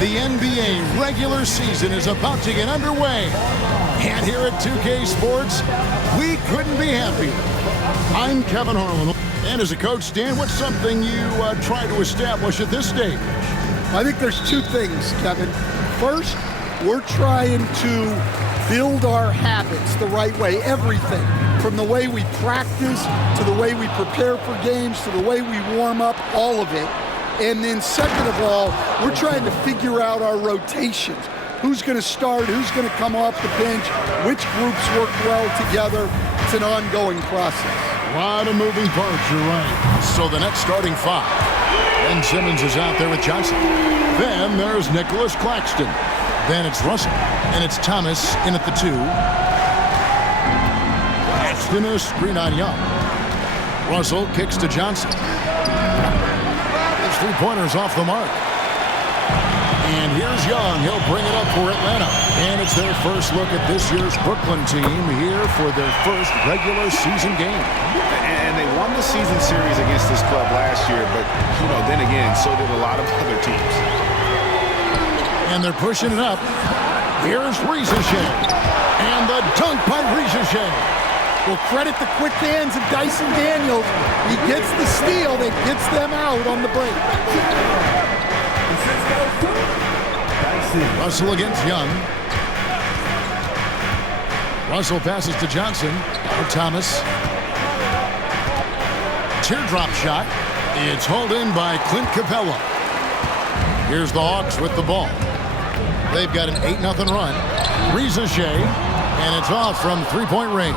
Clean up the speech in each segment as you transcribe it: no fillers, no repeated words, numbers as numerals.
The NBA regular season is about to get underway. And here at 2K Sports, we couldn't be happier. I'm Kevin Harlan. And as a coach, Dan, what's something you try to establish at this stage? I think there's two things, Kevin. First, we're trying to build our habits the right way, everything. From the way we practice, to the way we prepare for games, to the way we warm up, all of it. And then second of all, we're trying to figure out our rotations. Who's going to start, who's going to come off the bench, which groups work well together. It's an ongoing process. A lot of moving parts, you're right. So the next starting five. Ben Simmons is out there with Johnson. Then there's Nicholas Claxton. Then it's Russell. And it's Thomas in at the 2. Claxton is screen on Young. Russell kicks to Johnson. His three-pointers off the mark. And here's Young. He'll bring it up for Atlanta. And it's their first look at this year's Brooklyn team here for their first regular season game. And they won the season series against this club last year, but, then again, so did a lot of other teams. And they're pushing it up. Here's Rieseshay. And the dunk by Rieseshay. Well, credit the quick hands of Dyson Daniels. He gets the steal that gets them out on the break. Russell against Young. Russell passes to Johnson. Now Thomas. Teardrop shot. It's hauled in by Clint Capella. Here's the Hawks with the ball. They've got an 8-0 run. Rieseshay, and it's off from three-point range.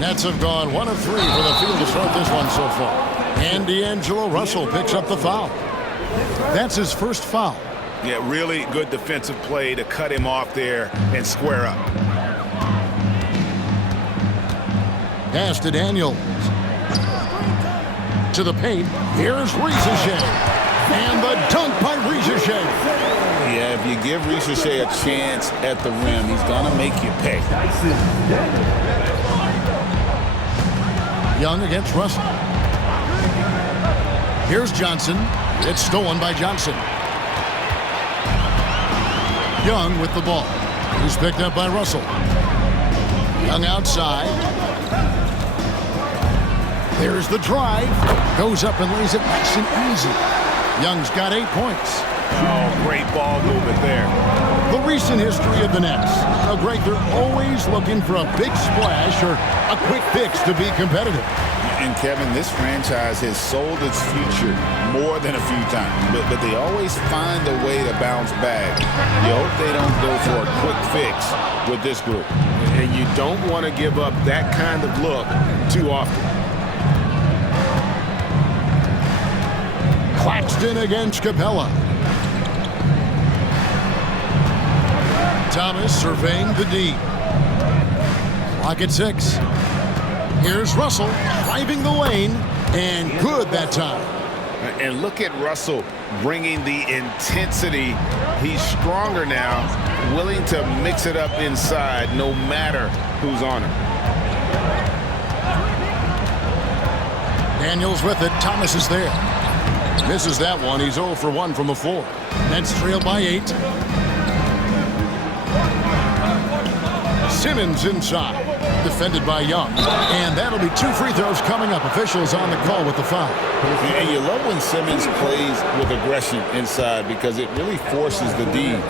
Nets have gone 1 of 3 for the field to start this one so far. And D'Angelo Russell picks up the foul. That's his first foul. Yeah, really good defensive play to cut him off there and square up. Pass to Daniels. To the paint. Here's Rieseshay. And the dunk by Rieseshay. Yeah, if you give Rieseshay a chance at the rim, he's going to make you pay. Young against Russell. Here's Johnson. It's stolen by Johnson. Young with the ball. He's picked up by Russell. Young outside. There's the drive. Goes up and lays it nice and easy. Young's got 8 points. Oh, great ball movement there. The recent history of the Nets. Greg, they're always looking for a big splash or a quick fix to be competitive. And Kevin, this franchise has sold its future more than a few times, but they always find a way to bounce back. You hope they don't go for a quick fix with this group. And you don't want to give up that kind of look too often. Claxton against Capella. Thomas surveying the D. Clock at 6. Here's Russell driving the lane, and good that time. And look at Russell bringing the intensity. He's stronger now, willing to mix it up inside no matter who's on him. Daniels with it. Thomas is there. Misses that one. He's 0 for 1 from the floor. Nets trail by 8. Simmons inside. Defended by Young. And that'll be 2 free throws coming up. Officials on the call with the foul. And you love when Simmons plays with aggression inside because it really forces the D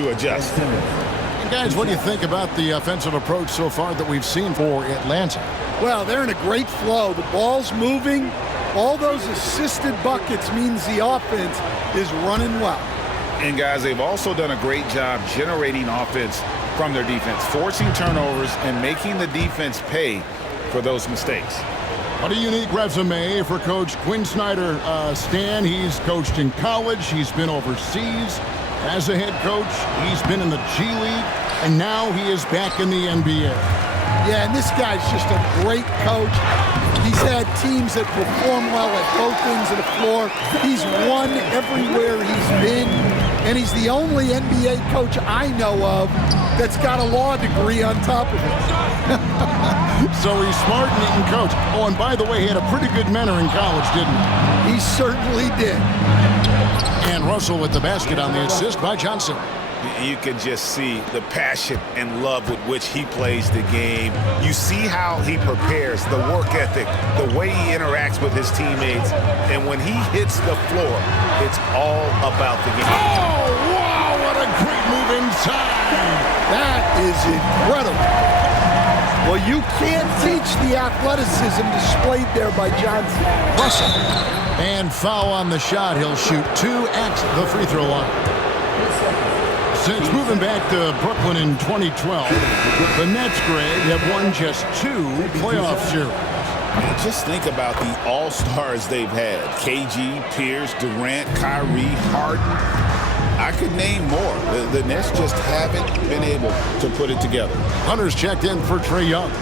to adjust. And guys, what do you think about the offensive approach so far that we've seen for Atlanta? Well, they're in a great flow. The ball's moving. All those assisted buckets means the offense is running well. And guys, they've also done a great job generating offense from their defense, forcing turnovers and making the defense pay for those mistakes. What a unique resume for Coach Quinn Snyder. Stan, he's coached in college, he's been overseas as a head coach, he's been in the G League, and now he is back in the NBA. Yeah, and this guy's just a great coach. He's had teams that perform well at both ends of the floor. He's won everywhere he's been, and he's the only NBA coach I know of that's got a law degree on top of it. So he's smart and he can coach. Oh, and by the way, he had a pretty good mentor in college, didn't he? He certainly did. And Russell with the basket on the assist by Johnson. You can just see the passion and love with which he plays the game. You see how he prepares, the work ethic, the way he interacts with his teammates. And when he hits the floor, it's all about the game. Oh, wow, what a great move inside. That is incredible. Well, you can't teach the athleticism displayed there by Johnson. Russell. And foul on the shot. He'll shoot 2 at the free throw line. Since moving back to Brooklyn in 2012, the Nets, Greg, have won just 2 playoff series. Just think about the all-stars they've had. KG, Pierce, Durant, Kyrie, Harden. I could name more. The Nets just haven't been able to put it together. Hunter's checked in for Trae Young.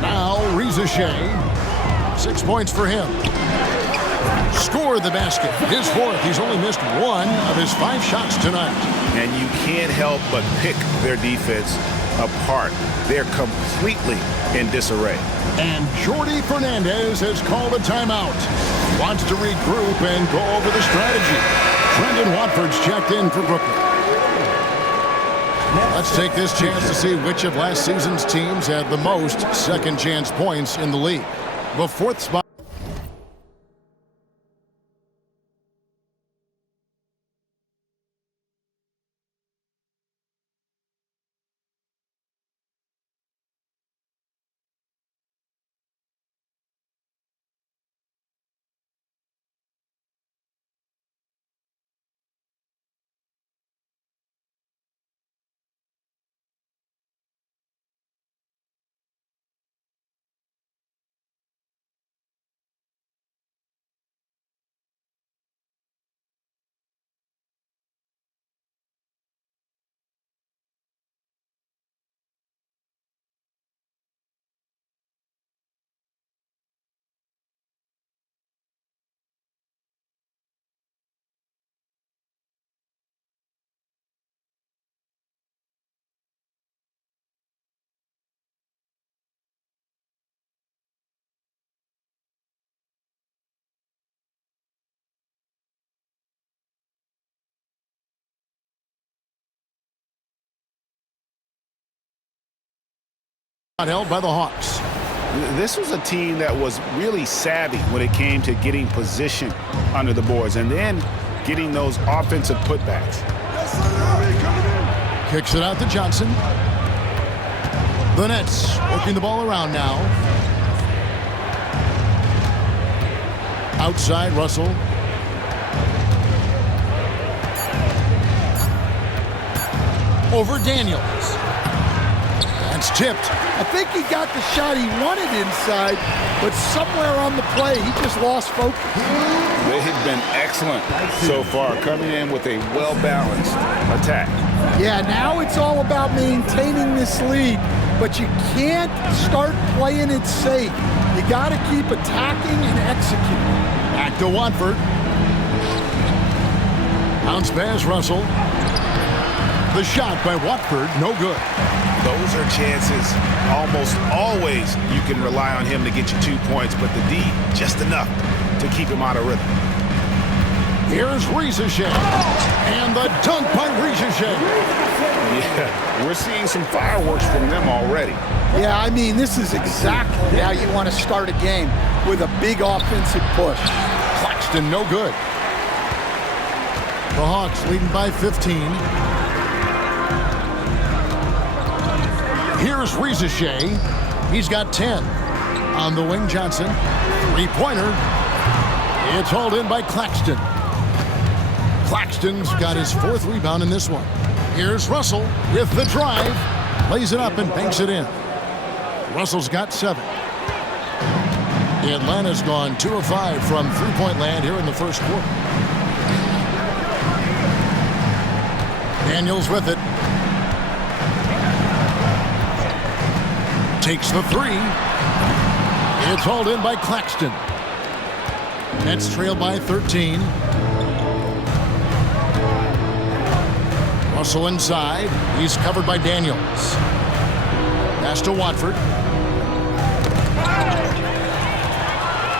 Now, Reza Shea. 6 points for him. Scored the basket. His 4th. He's only missed 1 of his 5 shots tonight. And you can't help but pick their defense apart. They're completely in disarray. And Jordi Fernandez has called a timeout. Wants to regroup and go over the strategy. Brendan Watford's checked in for Brooklyn. Let's take this chance to see which of last season's teams had the most second chance points in the league. The 4th spot. Held by the Hawks. This was a team that was really savvy when it came to getting position under the boards and then getting those offensive putbacks. Kicks it out to Johnson. The Nets working the ball around now. Outside, Russell. Over Daniels. That's tipped. I think he got the shot he wanted inside, but somewhere on the play, he just lost focus. They have been excellent so far, coming in with a well-balanced attack. Yeah, now it's all about maintaining this lead, but you can't start playing it safe. You got to keep attacking and executing. Back to Watford. Bounce pass, Russell. The shot by Watford, no good. Those are chances. Almost always you can rely on him to get you 2 points, but the D, just enough to keep him out of rhythm. Here's Reza Shea. And the dunk by Reza Shea. Yeah, we're seeing some fireworks from them already. Yeah, I mean, this is exactly how you want to start a game, with a big offensive push. Claxton, no good. The Hawks leading by 15. Here's Reza Shea. He's got 10. On the wing, Johnson. 3-pointer. It's hauled in by Claxton. Claxton's got his 4th rebound in this one. Here's Russell with the drive. Lays it up and banks it in. Russell's got 7. Atlanta's gone 2 of 5 from three-point land here in the first quarter. Daniels with it. Takes the 3. It's hauled in by Claxton. Nets trail by 13. Russell inside. He's covered by Daniels. Pass to Watford.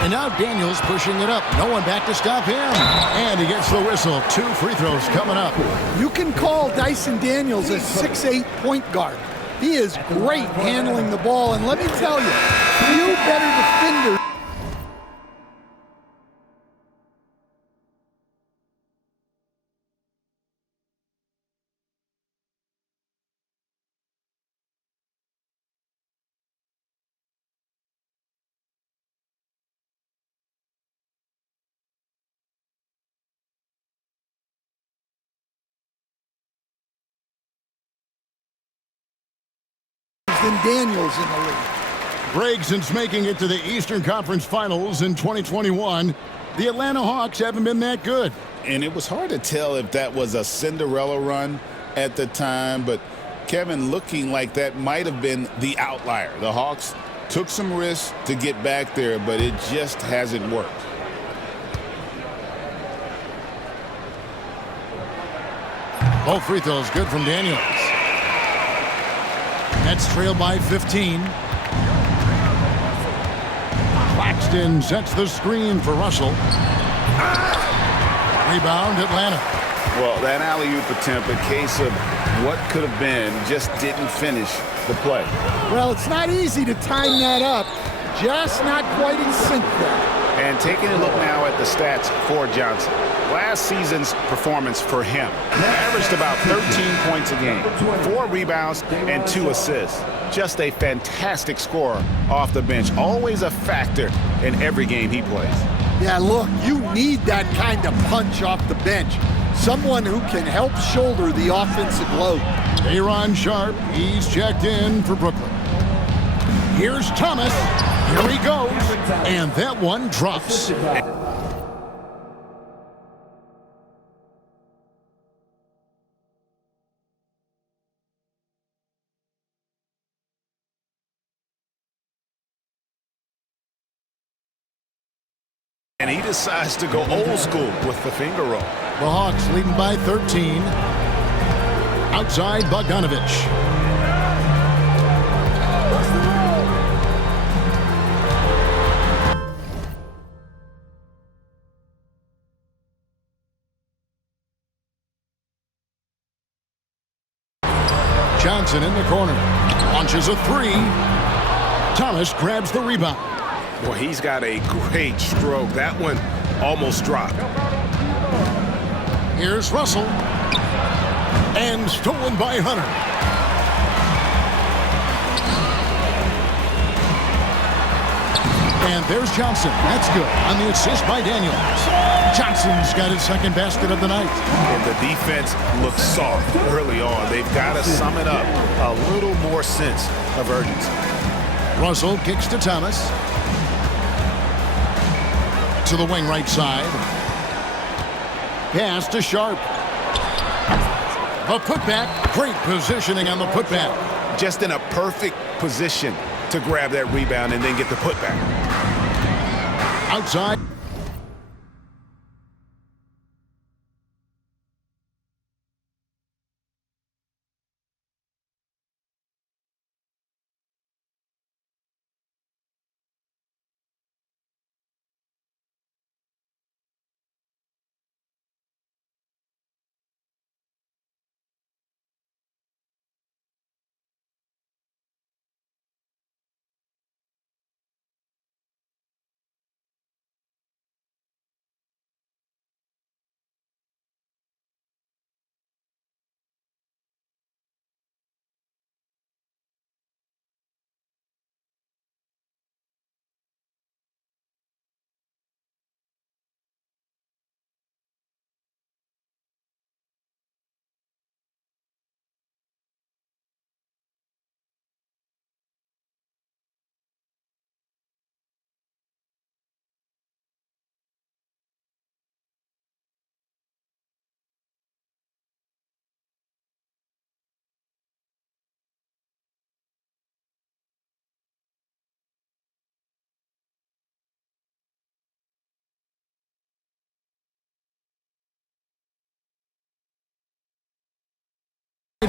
And now Daniels pushing it up. No one back to stop him. And he gets the whistle. 2 free throws coming up. You can call Dyson Daniels a 6'8" point guard. He is great handling the ball. And let me tell you, few better defenders. Than Daniels in the league. Greg, since making it to the Eastern Conference Finals in 2021, the Atlanta Hawks haven't been that good. And it was hard to tell if that was a Cinderella run at the time, but Kevin, looking like that might have been the outlier. The Hawks took some risks to get back there, but it just hasn't worked. Both free throws good from Daniels. Nets trail by 15. Claxton sets the screen for Russell. Rebound, Atlanta. Well, that alley-oop attempt, a case of what could have been, just didn't finish the play. Well, it's not easy to time that up. Just not quite in sync there. And taking a look now at the stats for Johnson. Last season's performance for him averaged about 13 points a game, 4 rebounds, and 2 assists. Just a fantastic scorer off the bench. Always a factor in every game he plays. Yeah, look, you need that kind of punch off the bench. Someone who can help shoulder the offensive load. Aaron Sharp, he's checked in for Brooklyn. Here's Thomas. Here he goes. And that one drops. And he decides to go old school with the finger roll. The Hawks leading by 13. Outside Bogdanovich. Johnson in the corner. Launches a 3. Thomas grabs the rebound. Boy, he's got a great stroke. That one almost dropped. Here's Russell. And stolen by Hunter. And there's Johnson. That's good on the assist by Daniels. Johnson's got his second basket of the night. And the defense looks soft early on. They've got to sum it up. A little more sense of urgency. Russell kicks to Thomas. To the wing right side. Pass to Sharp. A putback. Great positioning on the putback. Just in a perfect position to grab that rebound and then get the putback. Outside.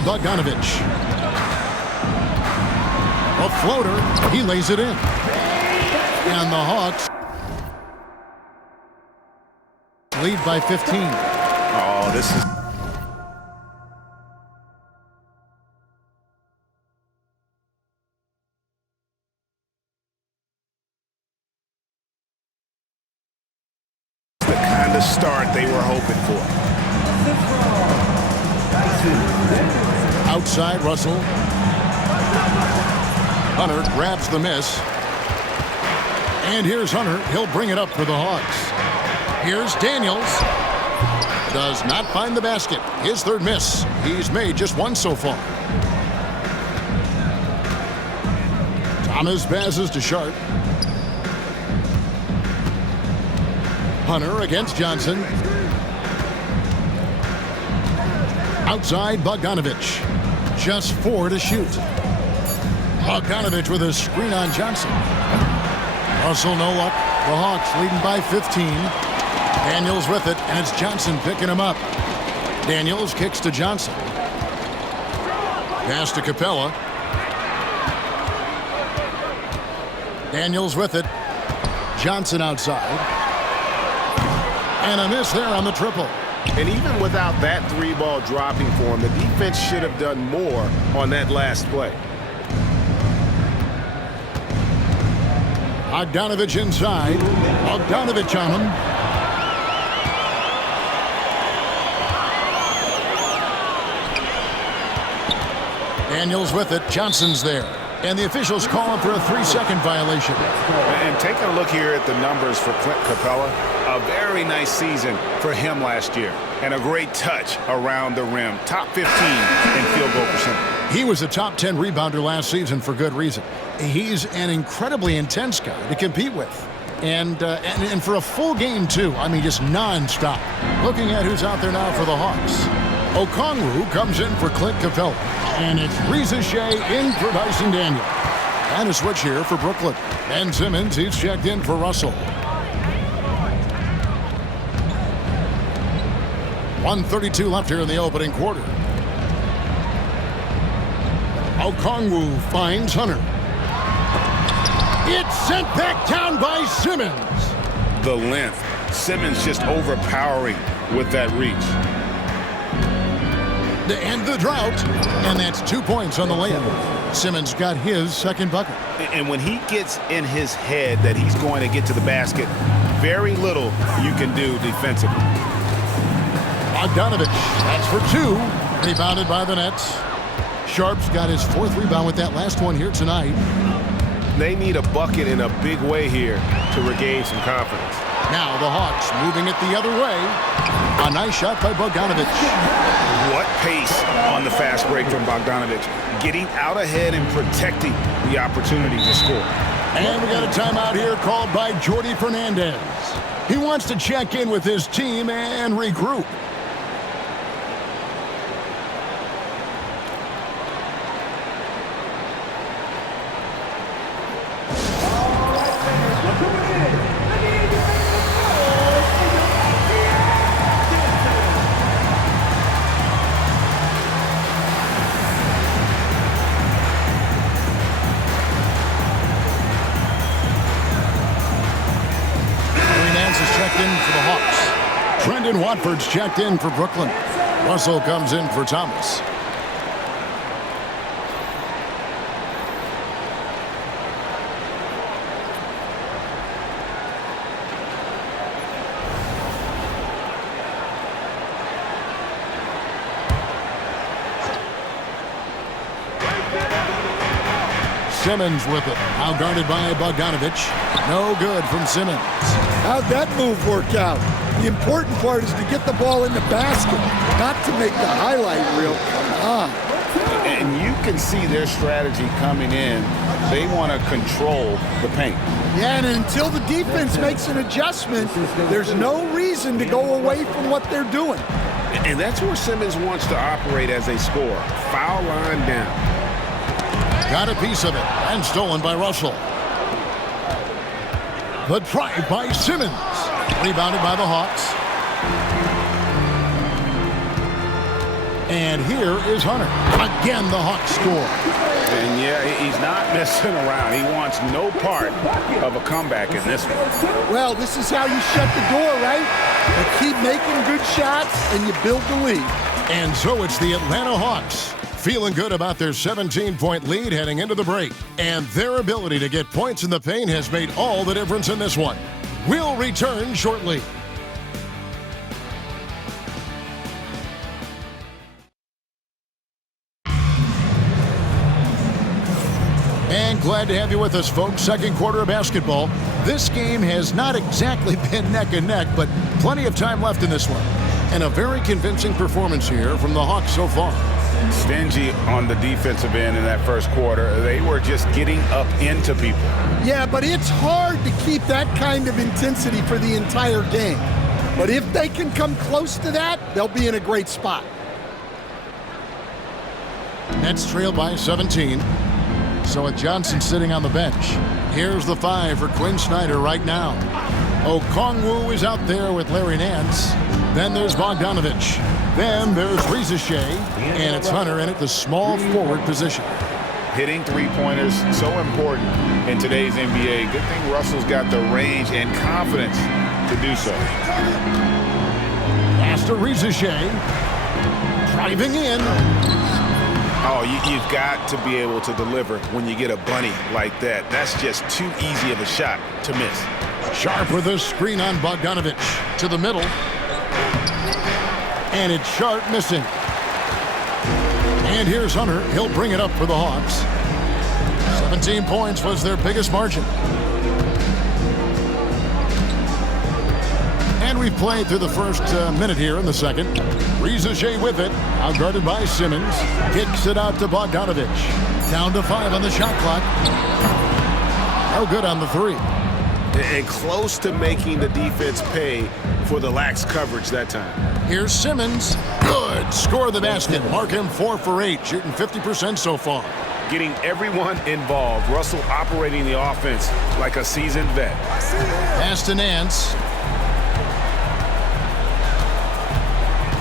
Bogdanovich. A floater. He lays it in. And the Hawks lead by 15. Oh, this is... the kind of start they were hoping for. Outside, Russell. Hunter grabs the miss. And here's Hunter. He'll bring it up for the Hawks. Here's Daniels. Does not find the basket. His third miss. He's made just one so far. Thomas passes to Sharp. Hunter against Johnson. Outside, Bogdanovich. Just 4 to shoot. Bogdanovich with a screen on Johnson. Russell, no luck. The Hawks leading by 15. Daniels with it, and it's Johnson picking him up. Daniels kicks to Johnson. Pass to Capella. Daniels with it. Johnson outside. And a miss there on the triple. And even without that three ball dropping for him, the defense should have done more on that last play. Bogdanovich inside. Bogdanovich on him. Daniels with it. Johnson's there. And the officials call him for a 3-second violation. And taking a look here at the numbers for Clint Capella, a very nice season for him last year. And a great touch around the rim. Top 15 in field goal percentage. He was a top 10 rebounder last season for good reason. He's an incredibly intense guy to compete with. And for a full game, too. I mean, just nonstop. Looking at who's out there now for the Hawks. Okongwu comes in for Clint Capella. And it's Reza Shea in for Dyson Daniel. And a switch here for Brooklyn. Ben Simmons, he's checked in for Russell. 1:32 left here in the opening quarter. Okongwu finds Hunter. It's sent back down by Simmons. The length. Simmons just overpowering with that reach. To end the drought, and that's 2 points on the layup. Simmons got his second bucket. And when he gets in his head that he's going to get to the basket, very little you can do defensively. Bogdanovich, that's for 2. Rebounded by the Nets. Sharp's got his 4th rebound with that last one here tonight. They need a bucket in a big way here to regain some confidence. Now the Hawks moving it the other way. A nice shot by Bogdanovich. What pace on the fast break from Bogdanovich. Getting out ahead and protecting the opportunity to score. And we got a timeout here called by Jordi Fernandez. He wants to check in with his team and regroup. Watford's checked in for Brooklyn. Russell comes in for Thomas. Simmons with it. Now guarded by Bogdanovich. No good from Simmons. How'd that move work out? The important part is to get the ball in the basket, not to make the highlight reel. Come on. And you can see their strategy coming in. They want to control the paint. Yeah, and until the defense makes an adjustment, there's no reason to go away from what they're doing. And that's where Simmons wants to operate as a scorer. Foul line down. Got a piece of it, and stolen by Russell. The drive by Simmons. Rebounded by the Hawks. And here is Hunter. Again, the Hawks score. And yeah, he's not messing around. He wants no part of a comeback in this one. Well, this is how you shut the door, right? You keep making good shots, and you build the lead. And so it's the Atlanta Hawks feeling good about their 17-point lead heading into the break. And their ability to get points in the paint has made all the difference in this one. We'll return shortly. And glad to have you with us, folks. Second quarter of basketball. This game has not exactly been neck and neck, but plenty of time left in this one. And a very convincing performance here from the Hawks so far. Stingy on the defensive end in that first quarter. They were just getting up into people. Yeah, but it's hard to keep that kind of intensity for the entire game. But if they can come close to that, they'll be in a great spot. Nets trail by 17. So with Johnson sitting on the bench, here's the 5 for Quinn Snyder right now. Okongwu is out there with Larry Nance. Then there's Bogdanovich. Then there's Reza Shea. And it's Hunter in at the small forward position. Hitting three-pointers, so important in today's NBA. Good thing Russell's got the range and confidence to do so. Pass to Reza Shea. Driving in. Oh, you've got to be able to deliver when you get a bunny like that. That's just too easy of a shot to miss. Sharp with a screen on Bogdanovich to the middle. And it's Sharp missing. And here's Hunter. He'll bring it up for the Hawks. 17 points was their biggest margin. And we've played through the first minute here in the second. Reza Shea with it. Outguarded by Simmons. Kicks it out to Bogdanovich. Down to 5 on the shot clock. No good on the 3. And close to making the defense pay for the lax coverage that time. Here's Simmons. Good. Score the basket. Mark him 4 for 8. Shooting 50% so far. Getting everyone involved. Russell operating the offense like a seasoned vet. Pass to Nance.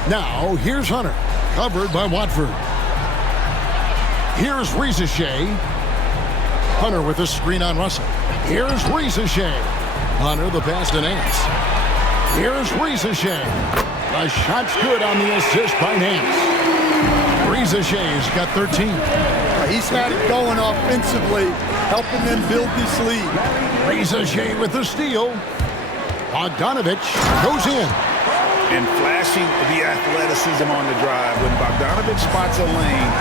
Now, here's Hunter. Covered by Watford. Here's Reza Shea. Hunter with a screen on Russell. Here's Reza Shea. Hunter the pass to Nance. Here's Reza Shea. The shot's good on the assist by Nance. Reza Shea's got 13. He's had it going offensively, helping them build this lead. Reza Shea with the steal. Bogdanovich goes in. And flashing the athleticism on the drive. When Bogdanovich spots a lane,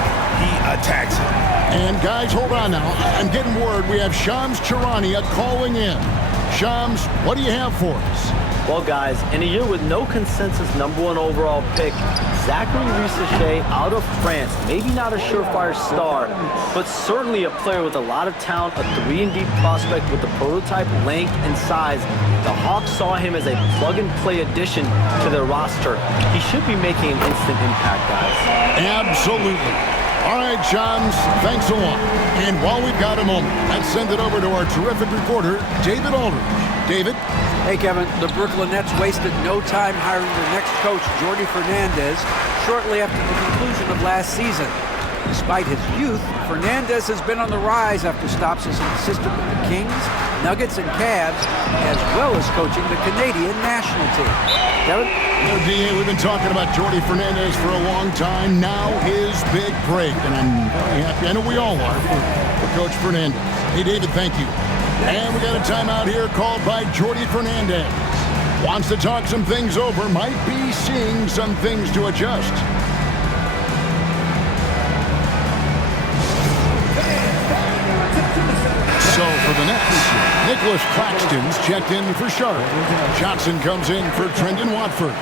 he attacks it. And guys, hold on now. I'm getting word we have Shams Charania calling in. Shams, what do you have for us? Well, guys, in a year with no consensus #1 overall pick, Zachary Reza-Shea out of France, maybe not a surefire star, but certainly a player with a lot of talent, a 3-and-D prospect with the prototype length and size. The Hawks saw him as a plug-and-play addition to their roster. He should be making an instant impact, guys. Absolutely. All right, Shams, thanks a lot. And while we've got a moment, let's send it over to our terrific reporter, David Aldridge. David? Hey, Kevin, the Brooklyn Nets wasted no time hiring their next coach, Jordi Fernandez, shortly after the conclusion of last season. Despite his youth, Fernandez has been on the rise after stops as an assistant with the Kings, Nuggets, and Cavs, as well as coaching the Canadian national team. Kevin? DA, we've been talking about Jordi Fernandez for a long time. Now his big break, and I'm very happy. I know we all are for Coach Fernandez. Hey, David, thank you. And we got a timeout here called by Jordi Fernandez. Wants to talk some things over, might be seeing some things to adjust. So for the Nets, Nicholas Claxton's checked in for Sharp. Johnson comes in for Trendon Watford.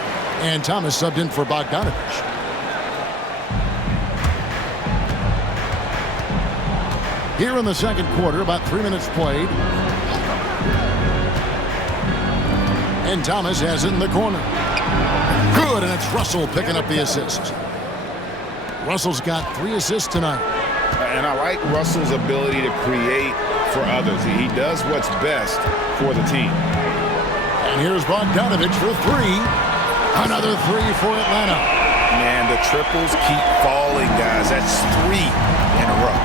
And Thomas subbed in for Bogdanovich. Here in the second quarter, about 3 minutes played. And Thomas has it in the corner. Good, and it's Russell picking up the assist. Russell's got 3 assists tonight. And I like Russell's ability to create for others. He does what's best for the team. And here's Bogdanovich for 3. Another 3 for Atlanta. Man, the triples keep falling, guys. That's 3 in a row.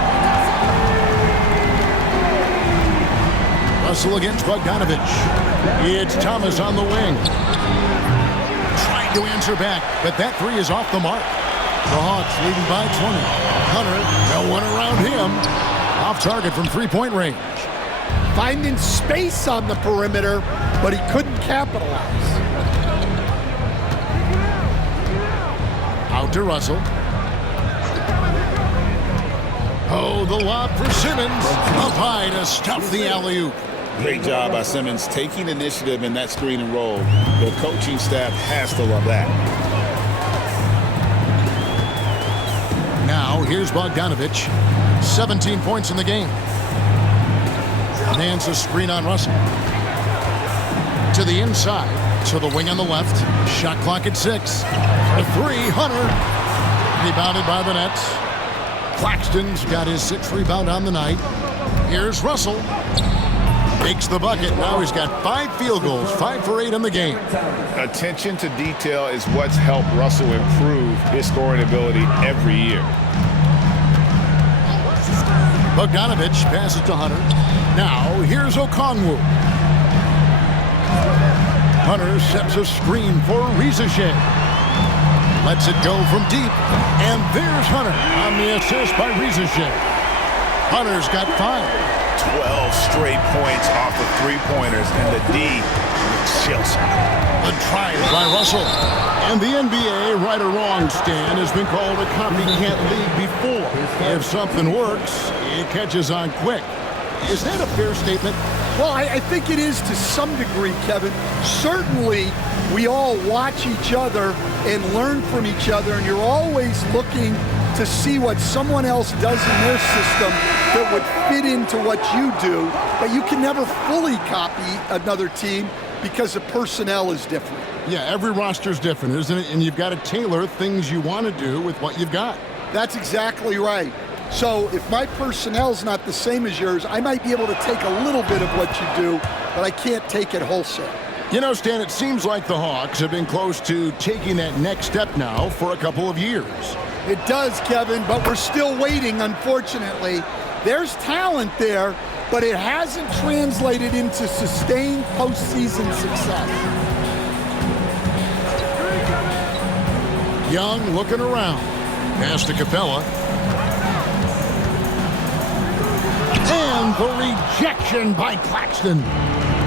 Russell against Bogdanovich. It's Thomas on the wing. tried to answer back, but that three is off the mark. The Hawks leading by 20. Hunter, no one around him. Off target from three-point range. Finding space on the perimeter, but he couldn't capitalize. Out to Russell. Oh, the lob for Simmons. Up high to stuff the alley-oop. Great job by Simmons taking initiative in that screen and roll. The coaching staff has to love that. Now, here's Bogdanovich. 17 points in the game. Hands a screen on Russell. To the inside. To the wing on the left. Shot clock at 6. A three, Hunter. Rebounded by the Nets. Claxton's got his 6th rebound on the night. Here's Russell. Makes the bucket. Now he's got 5 field goals, 5 for 8 in the game. Attention to detail is what's helped Russell improve his scoring ability every year. Bogdanovich passes to Hunter. Now here's Okongwu. Hunter sets a screen for Rizachet. Lets it go from deep. And there's Hunter on the assist by Rizachet. Hunter's got 5. 12 straight points off of three-pointers, and the D looks shell-shocked. The try by Russell. And the NBA, right or wrong, Stan, has been called a copycat league before. If something works, it catches on quick. Is that a fair statement? Well, I think it is to some degree, Kevin. Certainly, we all watch each other and learn from each other, and you're always looking to see what someone else does in their system that would fit into what you do, but you can never fully copy another team because the personnel is different. Yeah, every roster's different, isn't it? And you've got to tailor things you want to do with what you've got. That's exactly right. So if my personnel's not the same as yours, I might be able to take a little bit of what you do, but I can't take it wholesale. You know, Stan, it seems like the Hawks have been close to taking that next step now for a couple of years. It does, Kevin, but we're still waiting, unfortunately. There's talent there, but it hasn't translated into sustained postseason success. Young looking around. Pass to Capella. And the rejection by Claxton.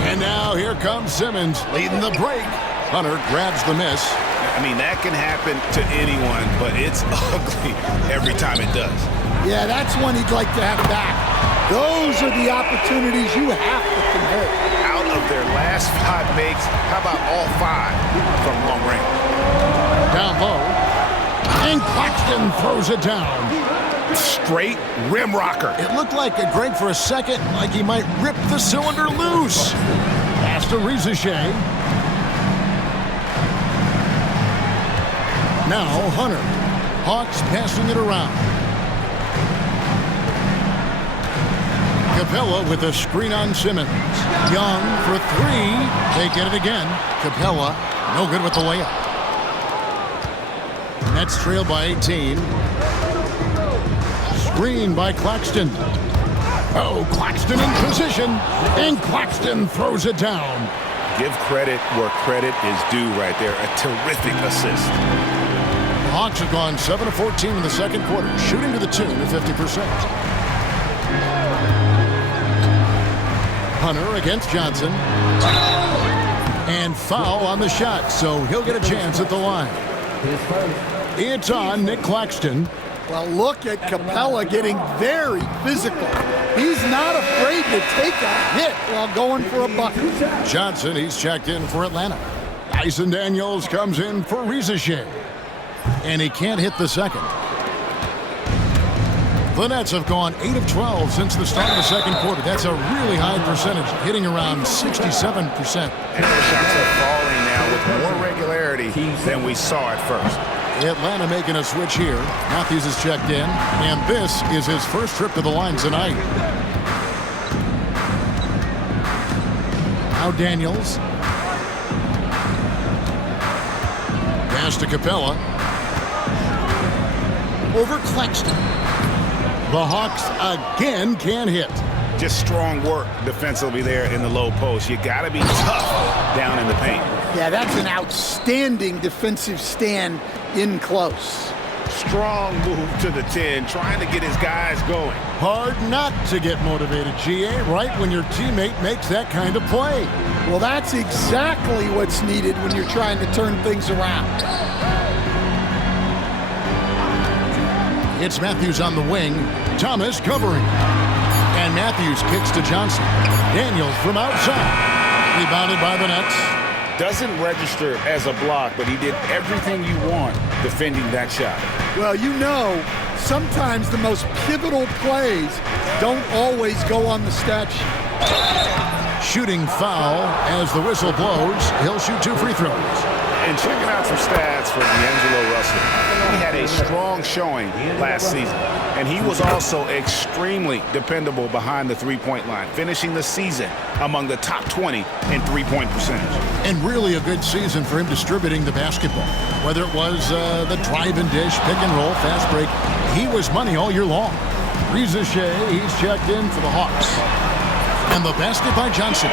And now here comes Simmons leading the break. Hunter grabs the miss. I mean, that can happen to anyone, but it's ugly every time it does. Yeah, that's one he'd like to have back. Those are the opportunities you have to convert. Out of their last 5 makes, how about all 5 from long range? Down low. And Claxton throws it down. Straight rim rocker. It looked like a Greg for a second, like he might rip the cylinder loose. Pass to Rizachet. Now Hunter. Hawks passing it around. Capella with a screen on Simmons. Young for 3. They get it again. Capella, no good with the layup. Nets trail by 18. Screen by Claxton. Oh, Claxton in position. And Claxton throws it down. Give credit where credit is due right there. A terrific assist. The Hawks have gone 7 of 14 in the second quarter, shooting to the tune of 50%. Hunter against Johnson. And foul on the shot, so he'll get a chance at the line. It's on Nick Claxton. Well, look at Capella getting very physical. He's not afraid to take a hit while going for a bucket. Johnson, he's checked in for Atlanta. Dyson Daniels comes in for Rizachet. And he can't hit the second. The Nets have gone 8 of 12 since the start of the second quarter. That's a really high percentage, hitting around 67%. And those shots are falling now with more regularity than we saw at first. Atlanta making a switch here. Matthews is checked in, and this is his first trip to the line tonight. Now Daniels. Pass to Capella. Over Claxton. The Hawks again can't hit. Just strong work defensively there in the low post. You got to be tough down in the paint. Yeah, that's an outstanding defensive stand in close. Strong move to the 10, trying to get his guys going. Hard not to get motivated, GA, right when your teammate makes that kind of play. Well, that's exactly what's needed when you're trying to turn things around. It's Matthews on the wing. Thomas covering. And Matthews kicks to Johnson. Daniels from outside. Rebounded by the Nets. Doesn't register as a block, but he did everything you want defending that shot. Well, you know, sometimes the most pivotal plays don't always go on the stat sheet. Shooting foul as the whistle blows. He'll shoot 2 free throws. And checking out some stats for D'Angelo Russell. He had a strong showing last season, and he was also extremely dependable behind the three-point line, finishing the season among the top 20 in three-point percentage. And really a good season for him distributing the basketball. Whether it was the drive and dish, pick and roll, fast break, he was money all year long. Reza Shea, he's checked in for the Hawks. And the basket by Johnson.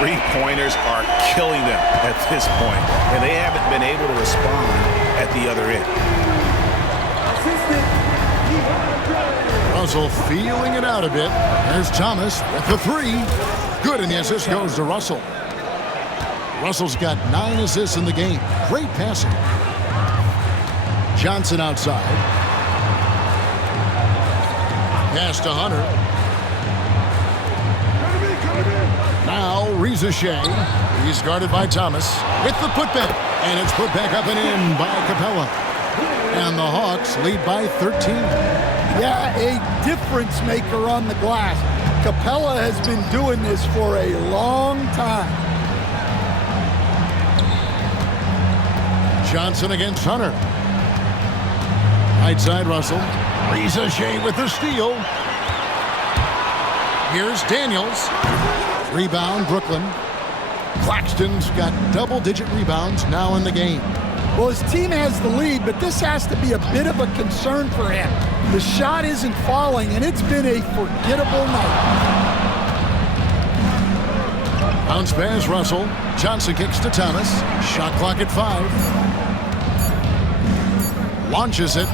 Three-pointers are killing them at this point, and they haven't been able to respond at the other end. Russell feeling it out a bit. There's Thomas with the 3. Good, and the assist goes to Russell. Russell's got 9 assists in the game. Great passing. Johnson outside. Pass to Hunter. Now Reza Shea. He's guarded by Thomas with the putback. And it's put back up and in by Capella. And the Hawks lead by 13. Yeah, a difference maker on the glass. Capella has been doing this for a long time. Johnson against Hunter. Right side Russell. Reza Shea with the steal. Here's Daniels. Rebound Brooklyn. Claxton's got double-digit rebounds now in the game. Well, his team has the lead, but this has to be a bit of a concern for him. The shot isn't falling, and it's been a forgettable night. Bounce pass Russell. Johnson kicks to Thomas. Shot clock at 5. Launches it.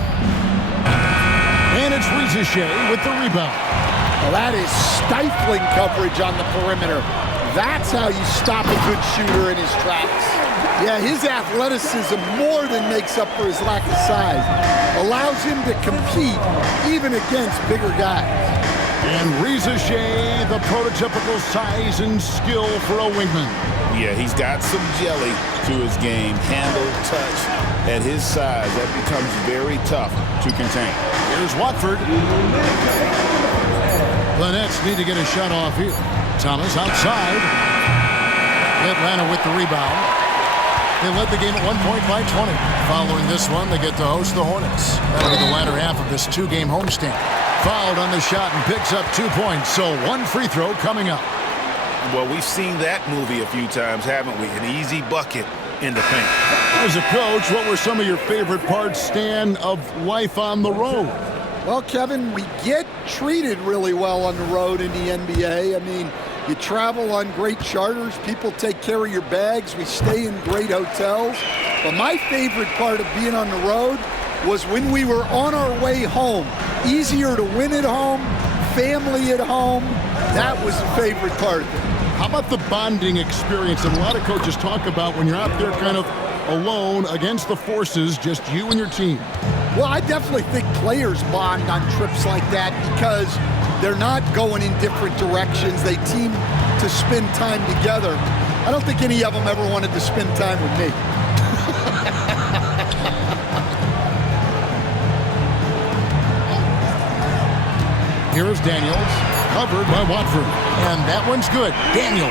And it's Reza Shea with the rebound. Well, that is stifling coverage on the perimeter. That's how you stop a good shooter in his tracks. Yeah, his athleticism more than makes up for his lack of size. Allows him to compete even against bigger guys. And Reza Shea, the prototypical size and skill for a wingman. Yeah, he's got some jelly to his game. Handle, touch. At his size, that becomes very tough to contain. Here's Watford. The Nets need to get a shot off here. Thomas outside. Atlanta with the rebound. They led the game at one point by 20. Following this one, they get to host the Hornets. That'll be the latter half of this 2-game homestand. Fouled on the shot and picks up 2 points, so 1 free throw coming up. Well, we've seen that movie a few times, haven't we? An easy bucket in the paint. As a coach, what were some of your favorite parts, Stan, of life on the road? Well, Kevin, we get treated really well on the road in the NBA. I mean, you travel on great charters. People take care of your bags. We stay in great hotels. But my favorite part of being on the road was when we were on our way home. Easier to win at home, family at home. That was the favorite part of it. How about the bonding experience that a lot of coaches talk about when you're out there kind of alone against the forces, just you and your team? Well, I definitely think players bond on trips like that because they're not going in different directions. They team to spend time together. I don't think any of them ever wanted to spend time with me. Here's Daniels, covered by Watford. And that one's good. Daniels.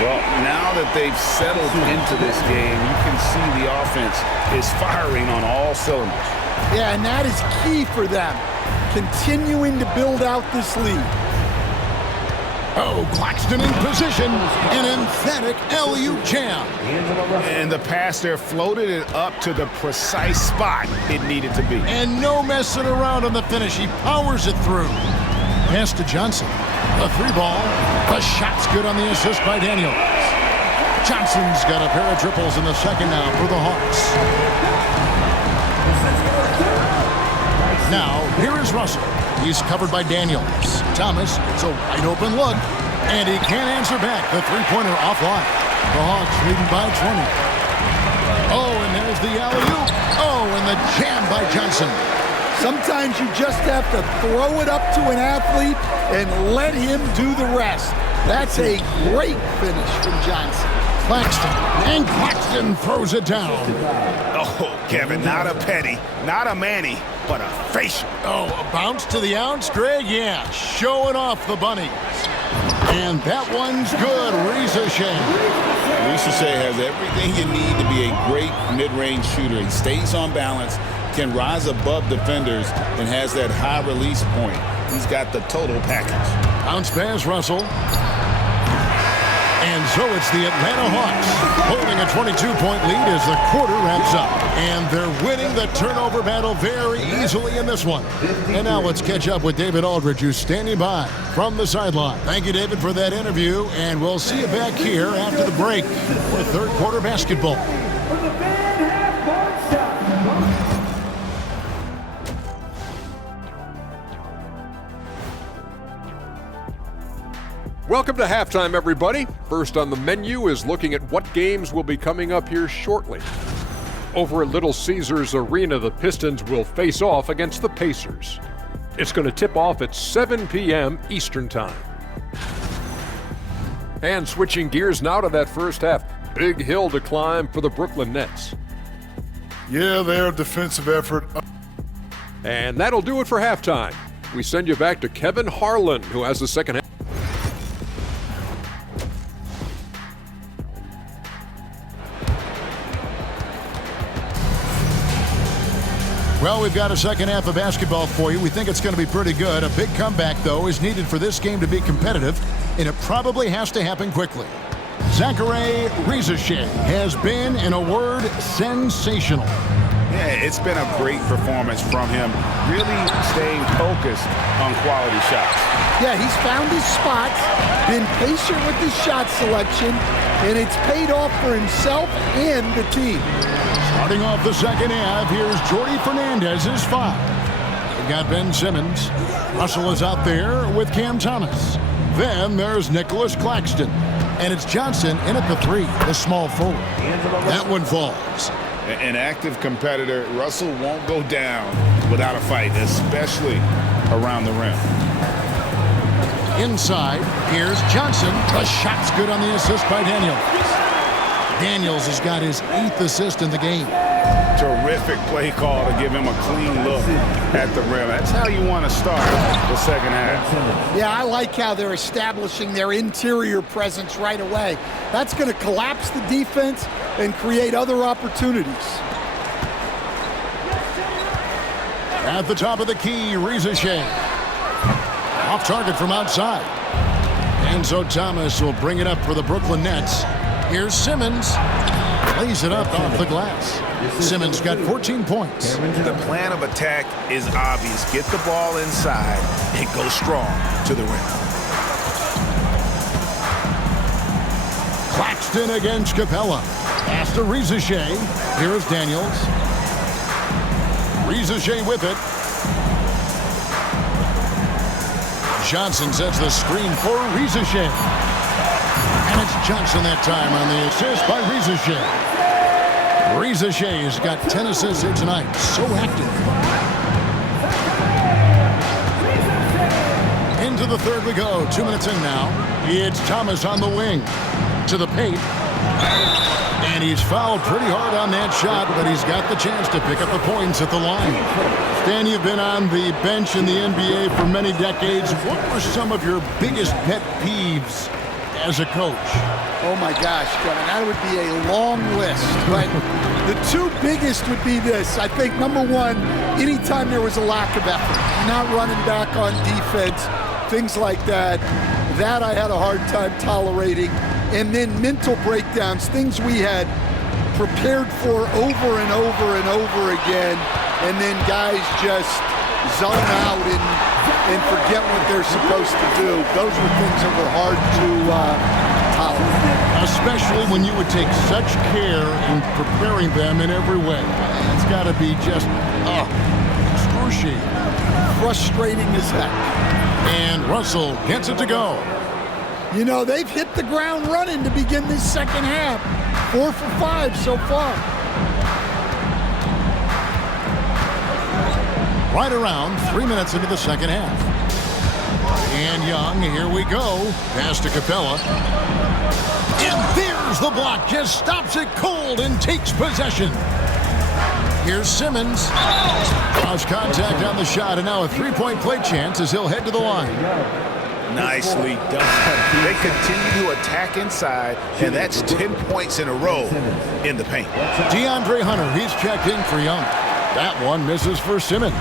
Well, now that they've settled into this game, you can see the offense is firing on all cylinders. Yeah, and that is key for them, continuing to build out this lead. Oh, Claxton in position. An emphatic alley-oop jam. And the pass there floated it up to the precise spot it needed to be. And no messing around on the finish. He powers it through. Pass to Johnson. The three ball. The shot's good on the assist by Daniels. Johnson's got a pair of triples in the second now for the Hawks. Now, here is Russell. He's covered by Daniels. Thomas, it's a wide open look. And he can't answer back. The three-pointer offline. The Hawks leading by 20. Oh, and there's the alley-oop. Oh, and the jam by Johnson. Sometimes you just have to throw it up to an athlete and let him do the rest. That's a great finish from Johnson. Claxton, and Claxton throws it down. Oh, Kevin, not a penny, not a Manny, but a facial. Oh, a bounce to the ounce, Greg? Yeah, showing off the bunnies. And that one's good. Riza-Shea has everything you need to be a great mid-range shooter. He stays on balance, can rise above defenders, and has that high release point. He's got the total package. Bounce pass, Russell. And so it's the Atlanta Hawks holding a 22-point lead as the quarter wraps up. And they're winning the turnover battle very easily in this one. And now let's catch up with David Aldridge, who's standing by from the sideline. Thank you, David, for that interview. And we'll see you back here after the break for third quarter basketball. Welcome to halftime, everybody. First on the menu is looking at what games will be coming up here shortly. Over at Little Caesars Arena, the Pistons will face off against the Pacers. It's going to tip off at 7 p.m. Eastern Time. And switching gears now to that first half, big hill to climb for the Brooklyn Nets. Yeah, their defensive effort. And that'll do it for halftime. We send you back to Kevin Harlan, who has the second half. Well, we've got a second half of basketball for you. We think it's going to be pretty good. A big comeback, though, is needed for this game to be competitive, and it probably has to happen quickly. Zachary Riza-Shea has been, in a word, sensational. Yeah, it's been a great performance from him, really staying focused on quality shots. Yeah, he's found his spots, been patient with his shot selection, and it's paid off for himself and the team. Starting off the second half, here's Jordi Fernandez's foul. They've got Ben Simmons. Russell is out there with Cam Thomas. Then there's Nicholas Claxton. And it's Johnson in at the three, the small forward. That one falls. An active competitor, Russell won't go down without a fight, especially around the rim. Inside, here's Johnson. The shot's good on the assist by Daniels. Daniels has got his 8th assist in the game. Terrific play call to give him a clean look at the rim. That's how you want to start the second half. Yeah, I like how they're establishing their interior presence right away. That's going to collapse the defense and create other opportunities. At the top of the key, Riza-Shea. Off target from outside. And so Thomas will bring it up for the Brooklyn Nets. Here's Simmons. Lays it up off the glass. Simmons got 14 points. The plan of attack is obvious. Get the ball inside and go strong to the rim. Claxton against Capella. Pass to Riza-Shea. Here's Daniels. Riza-Shea with it. Johnson sets the screen for Riza-Shea. And it's Johnson that time on the assist by Riza-Shea. Riza-Shea's got 10 assists here tonight. So active. Into the third we go. 2 minutes in now. It's Thomas on the wing. To the paint. And he's fouled pretty hard on that shot, but he's got the chance to pick up the points at the line. Stan, you've been on the bench in the NBA for many decades. What were some of your biggest pet peeves as a coach? Oh my gosh, Kevin, that would be a long list. But the two biggest would be this. I think number one, anytime there was a lack of effort, not running back on defense, things like that, that I had a hard time tolerating. And then mental breakdowns, things we had prepared for over and over and over again, and then guys just zone out and and forget what they're supposed to do. Those were things that were hard to tolerate. Especially when you would take such care in preparing them in every way. It's got to be just excruciating. Frustrating as heck. And Russell gets it to go. You know, they've hit the ground running to begin this second half. 4 for 5 so far. Right around 3 minutes into the second half. And Young, here we go. Pass to Capella. And there's the block. Just stops it cold and takes possession. Here's Simmons. Lost contact on the shot, and now a three-point play chance as he'll head to the line. Nicely done. They continue to attack inside, and that's 10 points in a row in the paint. DeAndre Hunter, he's checked in for Young. That one misses for Simmons.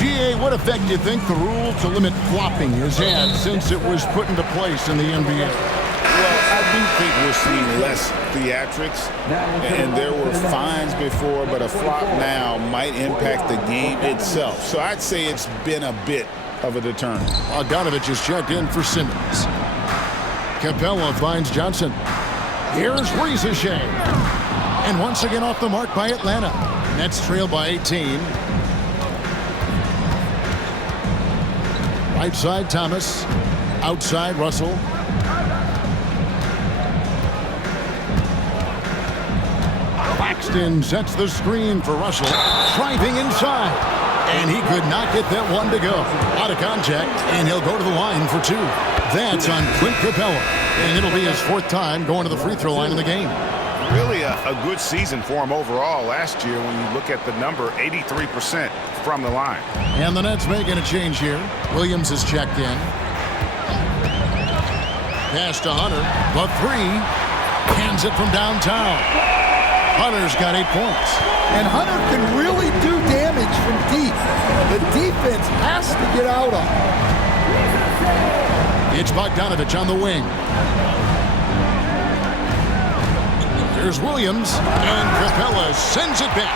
GA, what effect do you think the rule to limit flopping has had since it was put into place in the NBA? Well, I do think we're seeing less theatrics, and there were fines before, but a flop now might impact the game itself. So I'd say it's been a bit of a deterrent. Bogdanovich is checked in for Simmons. Capella finds Johnson. Here's Rieseshay. And once again off the mark by Atlanta. Nets trail by 18. Right side, Thomas. Outside, Russell. Claxton sets the screen for Russell. Driving inside. And he could not get that one to go. Out of contact, and he'll go to the line for two. That's on Clint Capella. And it'll be his fourth time going to the free throw line in the game. Really a good season for him overall last year when you look at the number, 83% from the line. And the Nets making a change here. Williams is checked in. Pass to Hunter. The three. Hands it from downtown. Hunter's got 8 points. And Hunter can really do damage from deep. The defense has to get out on him. It's Bogdanovich on the wing. Here's Williams, and Capella sends it back.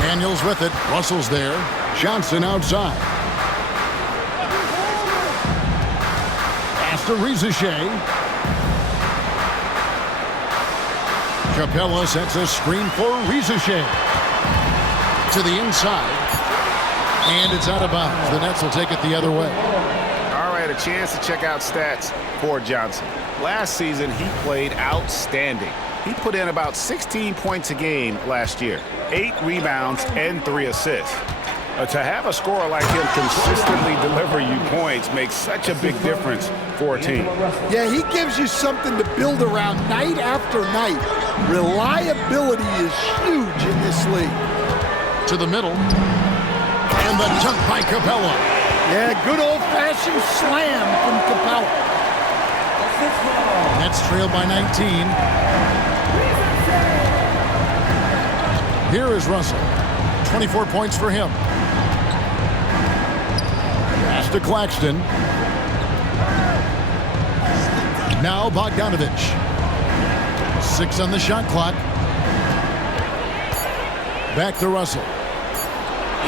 Daniels with it. Russell's there. Johnson outside. Pass to Rieseshay. Capella sets a screen for Rieseshay. To the inside. And it's out of bounds. The Nets will take it the other way. All right, a chance to check out stats for Johnson. Last season, he played outstanding. He put in about 16 points a game last year, 8 rebounds and 3 assists. To have a scorer like him consistently deliver you points makes such a big difference for a team. Yeah, he gives you something to build around night after night. Reliability is huge in this league. To the middle. And the dunk by Capella. Yeah, good old-fashioned slam from Capella. Nets trail by 19. Here is Russell. 24 points for him. Pass to Claxton. Now Bogdanovich. 6 on the shot clock. Back to Russell.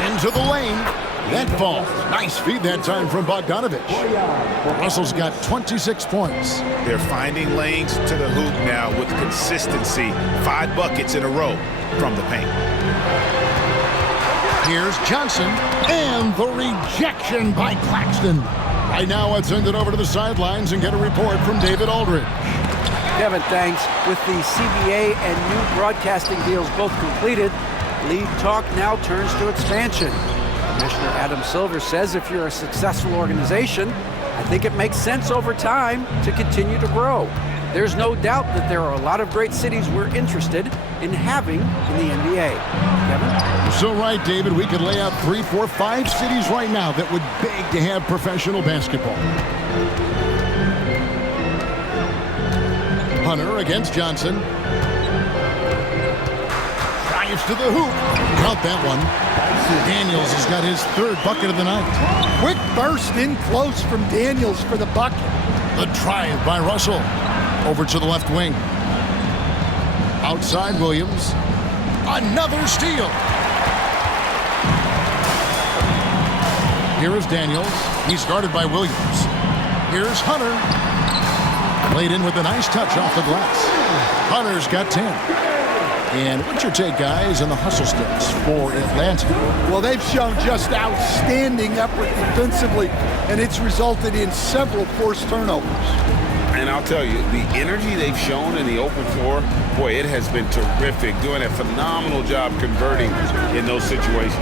Into the lane. That ball. Nice feed that time from Bogdanovich. Russell's got 26 points. They're finding lanes to the hoop now with consistency. 5 buckets in a row from the paint. Here's Johnson. And the rejection by Claxton. Right now, let's send it over to the sidelines and get a report from David Aldridge. Kevin, thanks. With the CBA and new broadcasting deals both completed, league talk now turns to expansion. Commissioner Adam Silver says if you're a successful organization, I think it makes sense over time to continue to grow. There's no doubt that there are a lot of great cities we're interested in having in the NBA. Kevin? So right, David, we could lay out 3, 4, 5 cities right now that would beg to have professional basketball. Hunter against Johnson. Drives to the hoop. Count that one. Daniels has got his 3rd bucket of the night. Quick burst in close from Daniels for the bucket. The drive by Russell. Over to the left wing. Outside Williams. Another steal. Here is Daniels. He's guarded by Williams. Here's Hunter. Laid in with a nice touch off the glass. Hunter's got 10. And what's your take, guys, on the hustle sticks for Atlanta? Well, they've shown just outstanding effort defensively, and it's resulted in several forced turnovers. And I'll tell you, the energy they've shown in the open floor, boy, it has been terrific. Doing a phenomenal job converting in those situations.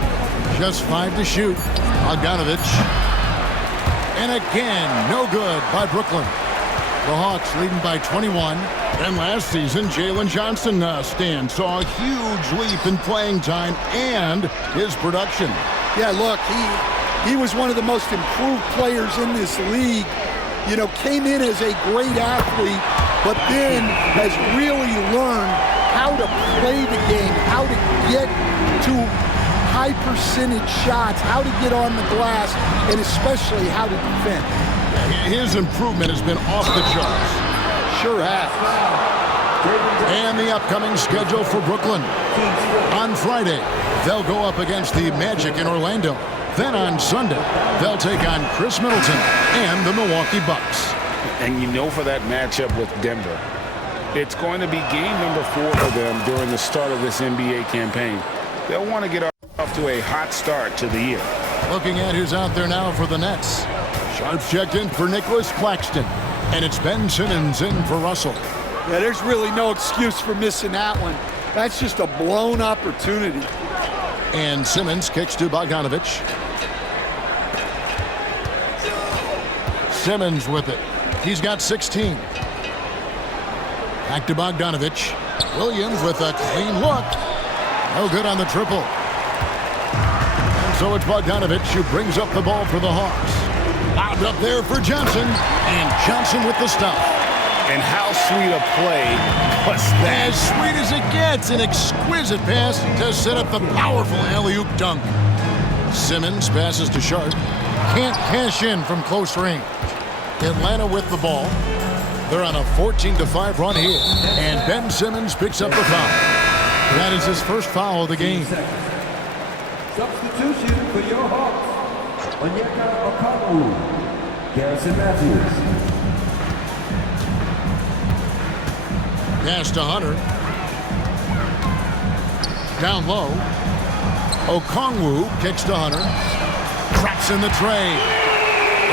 Just 5 to shoot. Bogdanovich. And again, no good by Brooklyn. The Hawks leading by 21. And last season, Jalen Johnson saw a huge leap in playing time and his production. Yeah, look, he was one of the most improved players in this league. You know, came in as a great athlete, but then has really learned how to play the game, how to get to high percentage shots, how to get on the glass, and especially how to defend. His improvement has been off the charts. Sure has. And the upcoming schedule for Brooklyn. On Friday, they'll go up against the Magic in Orlando. Then on Sunday, they'll take on Chris Middleton and the Milwaukee Bucks. And you know, for that matchup with Denver, it's going to be game number 4 for them during the start of this NBA campaign. They'll want to get off to a hot start to the year. Looking at who's out there now for the Nets. Sharps checked in for Nicholas Claxton. And it's Ben Simmons in for Russell. Yeah, there's really no excuse for missing that one. That's just a blown opportunity. And Simmons kicks to Bogdanovich. Simmons with it. He's got 16. Back to Bogdanovich. Williams with a clean look. No good on the triple. And so it's Bogdanovich who brings up the ball for the Hawks. Lobbed up there for Johnson. And Johnson with the stop. And how sweet a play was that? As sweet as it gets. An exquisite pass to set up the powerful alley-oop dunk. Simmons passes to Sharp. Can't cash in from close range. Atlanta with the ball. They're on a 14-5 run here. And Ben Simmons picks up the foul. That is his first foul of the game. Substitution for your Hawks. Onyeka Okongwu. Garrison Matthews. Pass to Hunter. Down low. Okongwu kicks to Hunter. Cracks in the tray.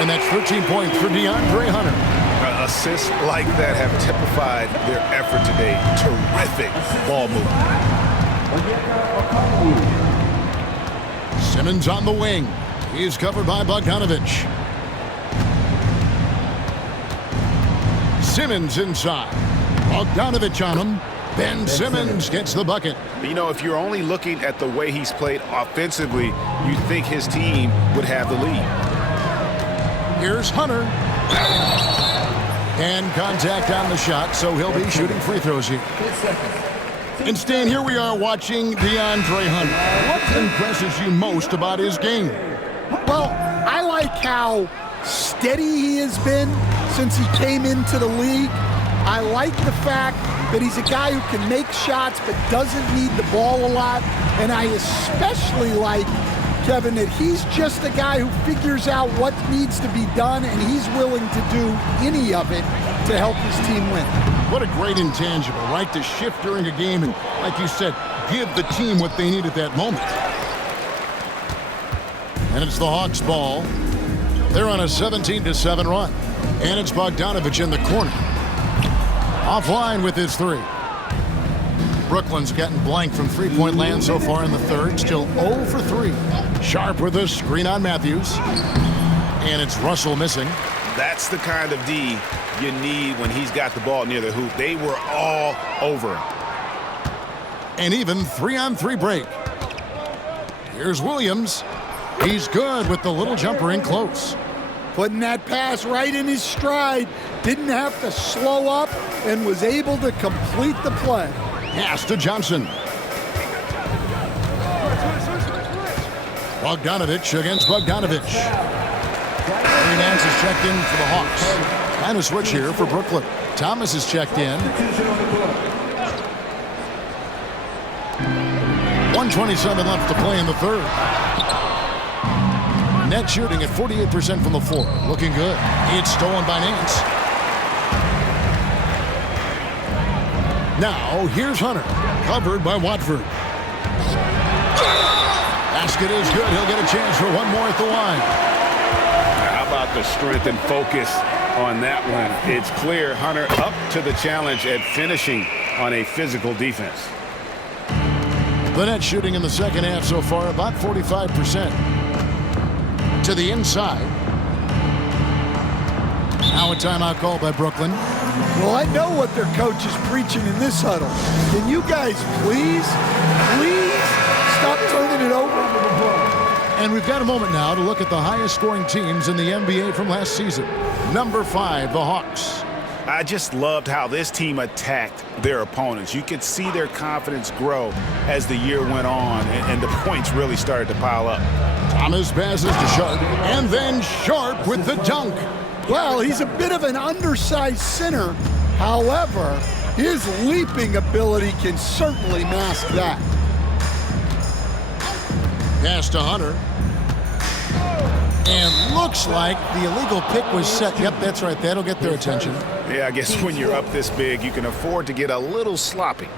And that's 13 points for DeAndre Hunter. Assists like that have typified their effort today. Terrific ball movement. Simmons on the wing. He's covered by Bogdanovich. Simmons inside. Bogdanovich on him. Ben Simmons gets the bucket. You know, if you're only looking at the way he's played offensively, you think his team would have the lead. Here's Hunter. And contact on the shot, so he'll be shooting free throws here. And Stan, here we are watching DeAndre Hunter. What impresses you most about his game? Well, I like how steady he has been since he came into the league. I like the fact that he's a guy who can make shots but doesn't need the ball a lot. And I especially like, Kevin, that he's just a guy who figures out what needs to be done, and he's willing to do any of it to help his team win. What a great intangible, right? To shift during a game and, like you said, give the team what they need at that moment. And it's the Hawks' ball. They're on a 17-7 run. And it's Bogdanovich in the corner. Offline with his three. Brooklyn's gotten blank from three-point land so far in the third. Still 0 for 3. Sharp with a screen on Matthews. And it's Russell missing. That's the kind of D you need when he's got the ball near the hoop. They were all over him. An even 3-on-3 break. Here's Williams. He's good with the little jumper in close. Putting that pass right in his stride. Didn't have to slow up and was able to complete the play. Pass to Johnson. Bogdanovich against Bogdanovich. Larry Nance is checked in for the Hawks. Kind of switch here for Brooklyn. Thomas is checked in. 1:27 left to play in the third. Net shooting at 48% from the floor. Looking good. It's stolen by Nance. Now, here's Hunter. Covered by Watford. Basket is good. He'll get a chance for one more at the line. How about the strength and focus on that one? It's clear Hunter up to the challenge at finishing on a physical defense. The net shooting in the second half so far, about 45%. To the inside. Now a timeout call by Brooklyn. Well, I know what their coach is preaching in this huddle. Can you guys please stop turning it over? And we've got a moment now to look at the highest scoring teams in the NBA from last season. Number 5, the Hawks. I just loved how this team attacked their opponents. You could see their confidence grow as the year went on, and the points really started to pile up. Thomas passes to Sharp, and then Sharp with the dunk. Well, he's a bit of an undersized center. However, his leaping ability can certainly mask that. Pass to Hunter. And looks like the illegal pick was set. Yep, that's right. That'll get their attention. Yeah, I guess when you're up this big, you can afford to get a little sloppy.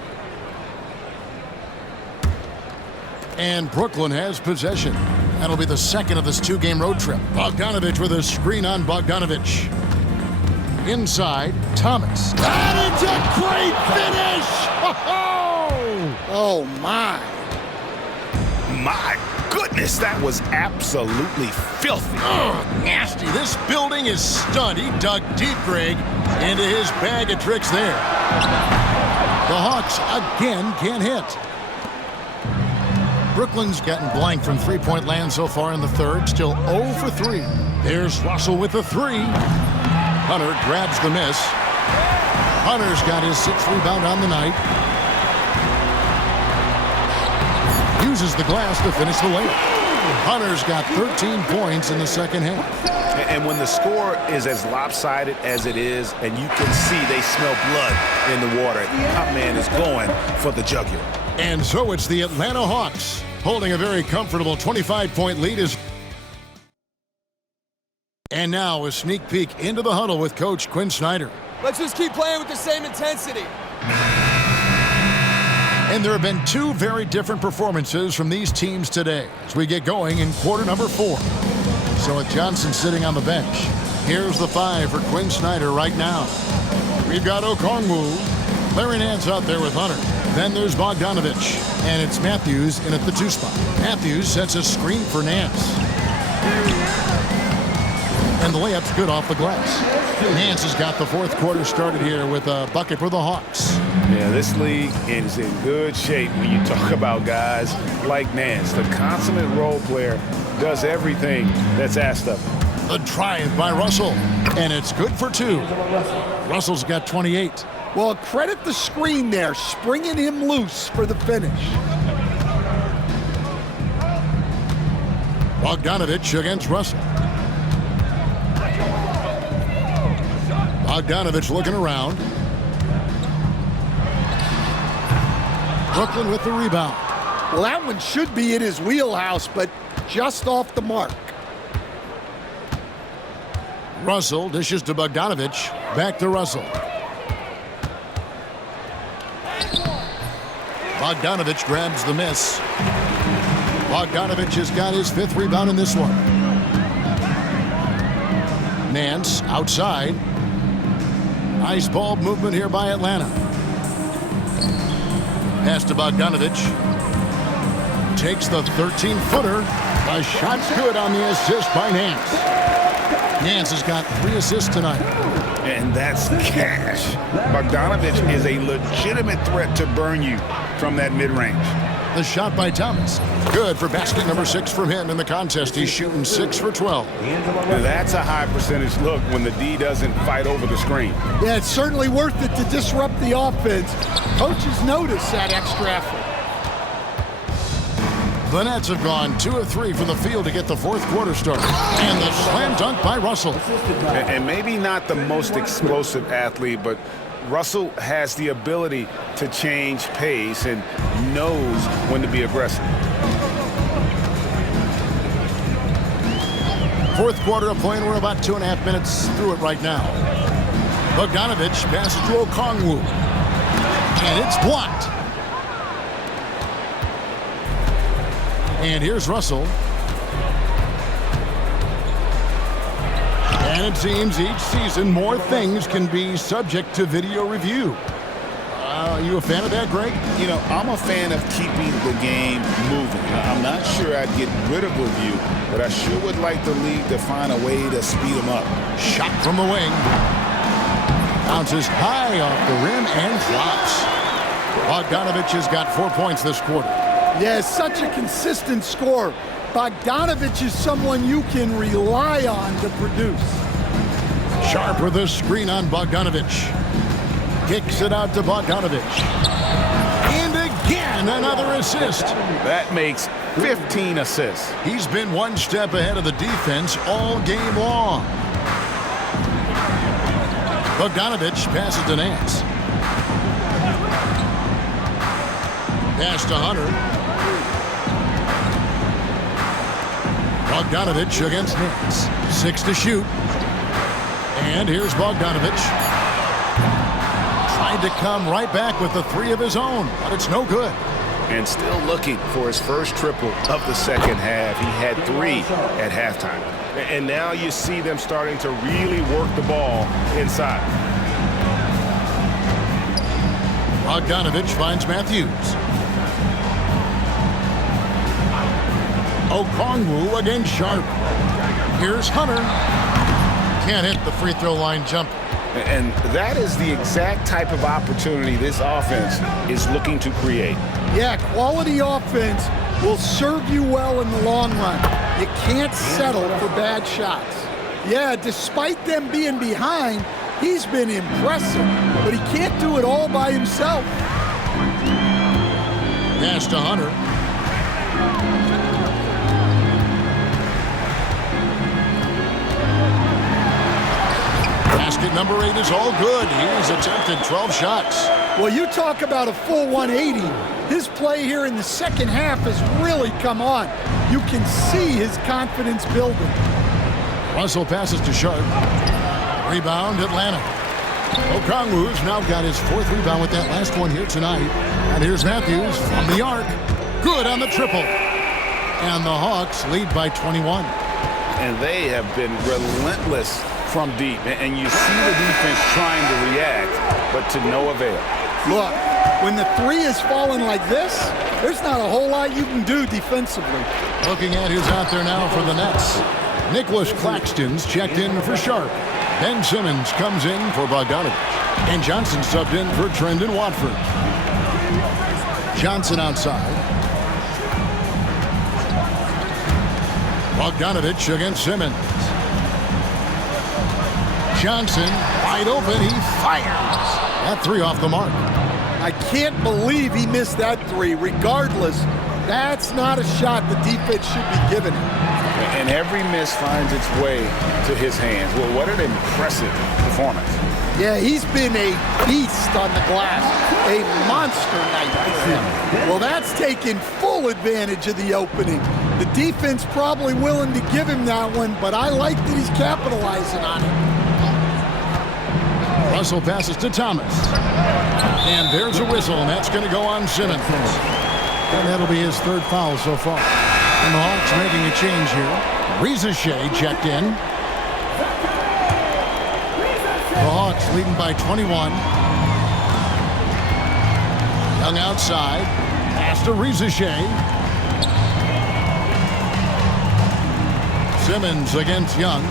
And Brooklyn has possession. That'll be the second of this 2-game road trip. Bogdanovich with a screen on Bogdanovich. Inside, Thomas. And it's a great finish! Oh, my. My goodness, that was absolutely filthy. Oh, nasty. This building is stunned. He dug deep, Greg, into his bag of tricks there. The Hawks again can't hit. Brooklyn's gotten blank from three-point land so far in the third. Still 0 for 3. There's Russell with the 3. Hunter grabs the miss. Hunter's got his 6th rebound on the night. Uses the glass to finish the layup. Hunter's got 13 points in the second half. And when the score is as lopsided as it is, and you can see they smell blood in the water, that man is going for the jugular. And so it's the Atlanta Hawks holding a very comfortable 25-point lead. And now a sneak peek into the huddle with Coach Quinn Snyder. Let's just keep playing with the same intensity. And there have been 2 very different performances from these teams today as we get going in quarter number 4. So with Johnson sitting on the bench, here's the 5 for Quinn Snyder right now. We've got Okongwu. Larry Nance out there with Hunter. Then there's Bogdanovich. And it's Matthews in at the 2 spot. Matthews sets a screen for Nance. And the layup's good off the glass. Nance has got the 4th quarter started here with a bucket for the Hawks. Yeah, this league is in good shape when you talk about guys like Nance. The consummate role player does everything that's asked of him. The drive by Russell. And it's good for 2. Russell's got 28. Well, credit the screen there, springing him loose for the finish. Bogdanovich against Russell. Bogdanovich looking around. Brooklyn with the rebound. Well, that one should be in his wheelhouse, but just off the mark. Russell dishes to Bogdanovich. Back to Russell. Bogdanovich grabs the miss. Bogdanovich has got his 5th rebound in this one. Nance outside. Nice ball movement here by Atlanta. Pass to Bogdanovich. Takes the 13-footer. The shot's good on the assist by Nance. Nance has got 3 assists tonight. And that's cash. Bogdanovich is a legitimate threat to burn you from that mid-range. The shot by Thomas. Good for basket number 6 from him in the contest. He's shooting 6 for 12. Now that's a high percentage look when the D doesn't fight over the screen. Yeah, it's certainly worth it to disrupt the offense. Coaches notice that extra effort. The Nets have gone 2 of 3 from the field to get the 4th quarter started. And the slam dunk by Russell. And maybe not the most explosive athlete, but Russell has the ability to change pace and knows when to be aggressive. Fourth quarter of play, and we're about 2.5 minutes through it right now. Bogdanovich passes to Okongwu. And it's blocked. And here's Russell. And it seems each season more things can be subject to video review. Are you a fan of that, Greg? You know, I'm a fan of keeping the game moving. I'm not sure I'd get rid of review, but I sure would like the league to find a way to speed them up. Shot from the wing. Bounces high off the rim and drops. Bogdanovich has got 4 points this quarter. Yeah, such a consistent scorer. Bogdanovich is someone you can rely on to produce. Sharp with a screen on Bogdanovich. Kicks it out to Bogdanovich. And again, another assist. That makes 15 assists. He's been one step ahead of the defense all game long. Bogdanovich passes to Nance. Pass to Hunter. Bogdanovich against Nance. 6 to shoot. And here's Bogdanovich. Tried to come right back with the 3 of his own, but it's no good. And still looking for his first triple of the second half. He had 3 at halftime. And now you see them starting to really work the ball inside. Bogdanovich finds Matthews. Okongwu against Sharp. Here's Hunter. Can't hit the free throw line jump. And that is the exact type of opportunity this offense is looking to create. Yeah, quality offense will serve you well in the long run. You can't settle for bad shots. Yeah, despite them being behind, he's been impressive, but he can't do it all by himself. Pass to Hunter. Basket number 8 is all good. He's attempted 12 shots. Well, you talk about a full 180. His play here in the second half has really come on. You can see his confidence building. Russell passes to Sharp. Rebound, Atlanta. Okongwu's now got his 4th rebound with that last one here tonight. And here's Matthews from the arc. Good on the triple. And the Hawks lead by 21. And they have been relentless from deep. And you see the defense trying to react, but to no avail. Look, when the 3 is falling like this, there's not a whole lot you can do defensively. Looking at who's out there now for the Nets. Nicholas Claxton's checked in for Sharp. Ben Simmons comes in for Bogdanovich. And Johnson subbed in for Trendon Watford. Johnson outside. Bogdanovich against Simmons. Johnson wide open. He fires. That 3 off the mark. I can't believe he missed that 3. Regardless, that's not a shot the defense should be giving him. And every miss finds its way to his hands. Well, what an impressive performance. Yeah, he's been a beast on the glass. A monster night for him. Well, that's taken full advantage of the opening. The defense probably willing to give him that one, but I like that he's capitalizing on it. Russell passes to Thomas. And there's a whistle, and that's going to go on Simmons. And that'll be his 3rd foul so far. And the Hawks making a change here. Rizachet checked in. The Hawks leading by 21. Young outside. Pass to Rizachet. Simmons against Young.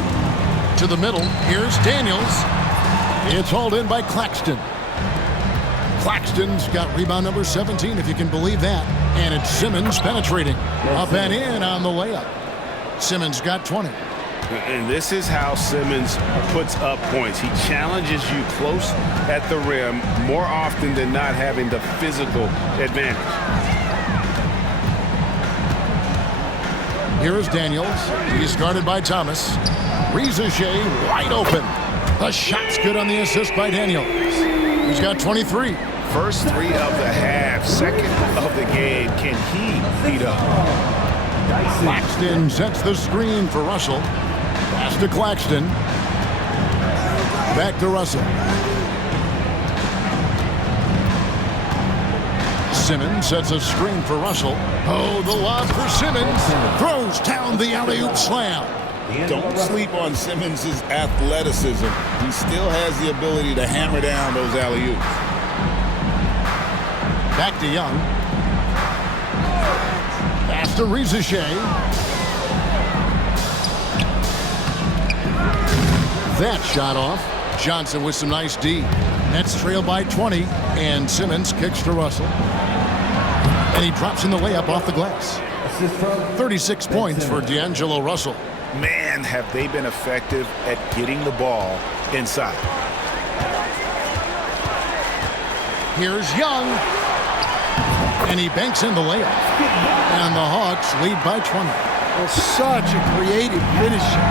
To the middle. Here's Daniels. It's hauled in by Claxton. Claxton's got rebound number 17, if you can believe that. And it's Simmons penetrating. Up and in on the layup. Simmons got 20. And this is how Simmons puts up points. He challenges you close at the rim more often than not, having the physical advantage. Here is Daniels. He's guarded by Thomas. Rizachet wide open. The shot's good on the assist by Daniels. He's got 23. First 3 of the half, 2nd of the game. Can he beat up? Claxton sets the screen for Russell. Pass to Claxton. Back to Russell. Simmons sets a screen for Russell. Oh, the lob for Simmons. Throws down the alley-oop slam. Don't sleep on Simmons' athleticism. He still has the ability to hammer down those alley-oops. Back to Young. Pass to Rizachet. That shot off. Johnson with some nice D. Nets trail by 20, and Simmons kicks to Russell. And he drops in the layup off the glass. 36 points for D'Angelo Russell. Man, have they been effective at getting the ball inside. Here's Young. And he banks in the layup. And the Hawks lead by 20. Well, such a creative finisher.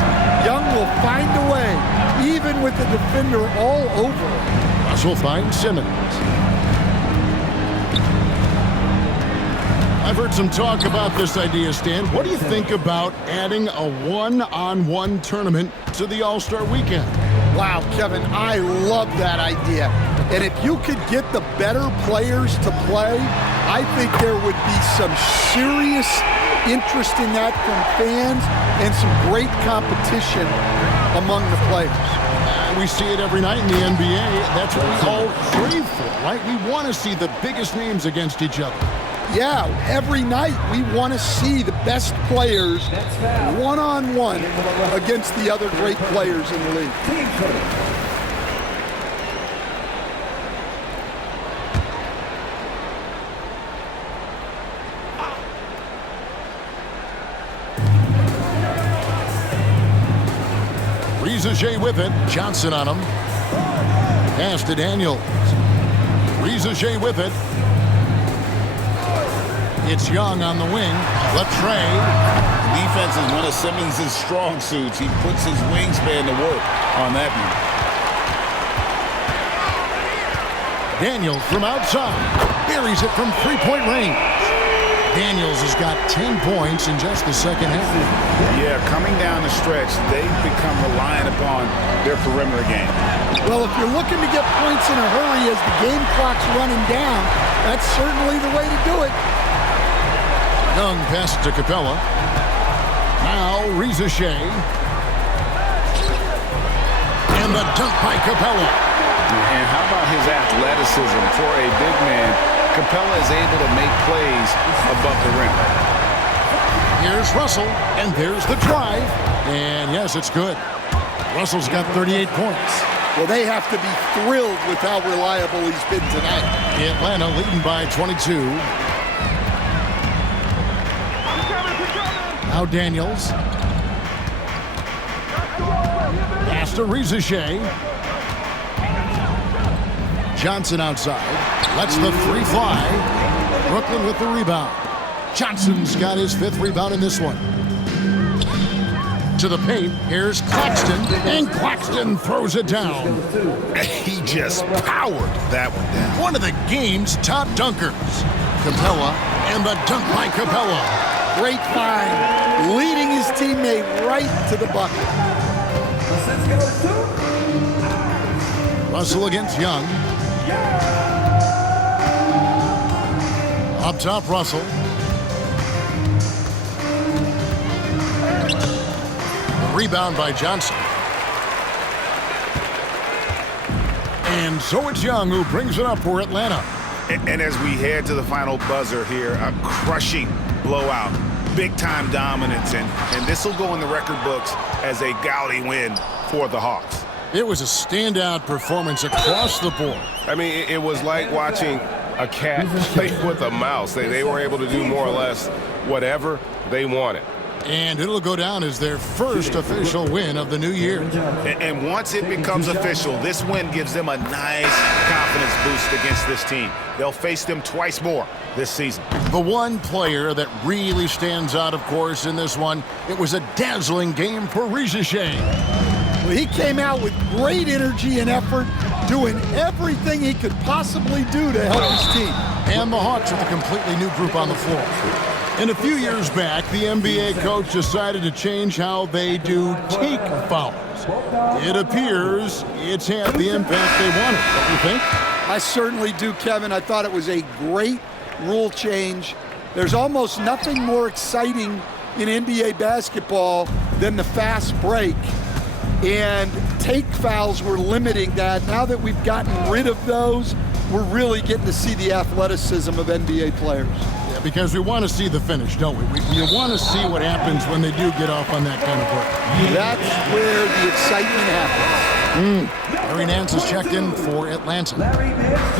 Young will find a way, even with the defender all over him. Russell finds Simmons. I've heard some talk about this idea, Stan. What do you think about adding a one-on-one tournament to the All-Star Weekend? Wow, Kevin, I love that idea. And if you could get the better players to play, I think there would be some serious interest in that from fans and some great competition among the players. We see it every night in the NBA. That's what we all crave for, right? We want to see the biggest names against each other. Yeah, every night we want to see the best players one-on-one against the other great players in the league. Rizachet with it. Johnson on him. Pass to Daniels. Rizachet with it. It's Young on the wing. Latrey. Defense is one of Simmons' strong suits. He puts his wingspan to work on that one. Daniels from outside. Buries it from three-point range. Daniels has got 10 points in just the second half. Yeah, coming down the stretch, they've become reliant upon their perimeter game. Well, if you're looking to get points in a hurry as the game clock's running down, that's certainly the way to do it. Young passes to Capella. Now Rizachet. And the dunk by Capella. And how about his athleticism for a big man? Capella is able to make plays above the rim. Here's Russell, and there's the drive. And yes, it's good. Russell's got 38 points. Well, they have to be thrilled with how reliable he's been tonight. Atlanta leading by 22. Now Daniels. Pass to Rizachet. Johnson outside. Lets the three fly. Brooklyn with the rebound. Johnson's got his 5th rebound in this one. To the paint. Here's Claxton. And Claxton throws it down. He just powered that one down. One of the game's top dunkers. Capella and the dunk by Capella. Great find, leading his teammate right to the bucket. Russell against Young. Up top, Russell. Rebound by Johnson. And so it's Young who brings it up for Atlanta. And as we head to the final buzzer here, a crushing blowout, big-time dominance, and this will go in the record books as a gaudy win for the Hawks. It was a standout performance across the board. I mean, it was like watching a cat play with a mouse. They were able to do more or less whatever they wanted. And it'll go down as their first official win of the new year. And once it becomes official, this win gives them a nice confidence boost against this team. They'll face them twice more this season. The one player that really stands out, of course, in this one, it was a dazzling game for Rizachet. Well, he came out with great energy and effort, doing everything he could possibly do to help his team. And the Hawks with a completely new group on the floor. And a few years back, the NBA coach decided to change how they do take fouls. It appears it's had the impact they wanted, don't you think? I certainly do, Kevin. I thought it was a great rule change. There's almost nothing more exciting in NBA basketball than the fast break. And take fouls were limiting that. Now that we've gotten rid of those, we're really getting to see the athleticism of NBA players. Yeah, because we want to see the finish, don't we? We want to see what happens when they do get off on that kind of break. That's where the excitement happens. Larry Nance is checked in for Atlanta.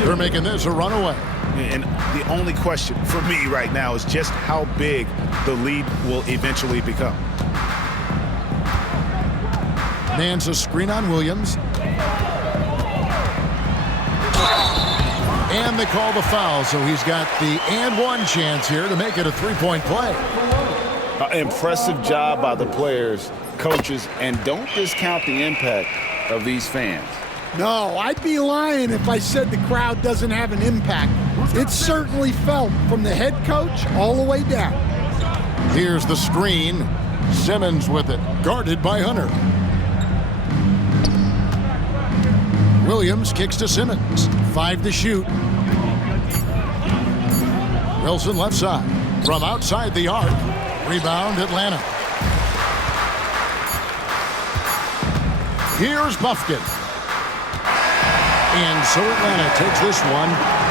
They're making this a runaway. And the only question for me right now is just how big the lead will eventually become. Nance a screen on Williams. And they call the foul, so he's got the and one chance here to make it a three-point play. Impressive job by the players, coaches, and don't discount the impact of these fans. No, I'd be lying if I said the crowd doesn't have an impact. It's certainly felt from the head coach all the way down. Here's the screen. Simmons with it, guarded by Hunter. Williams kicks to Simmons. 5 to shoot. Wilson left side. From outside the arc. Rebound Atlanta. Here's Buffkin. And so Atlanta takes this one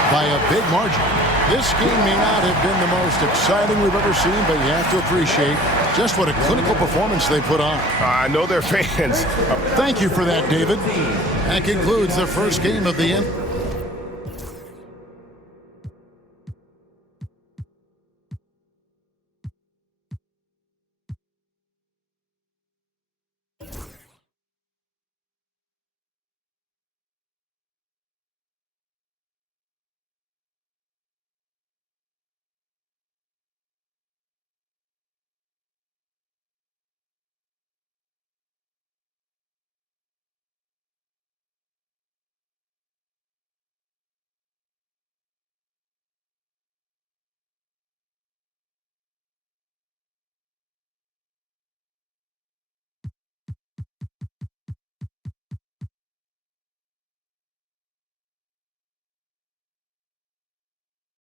by a big margin. This game may not have been the most exciting we've ever seen, but you have to appreciate just what a clinical performance they put on. I know they're fans. Thank you for that, David. That concludes the first game of the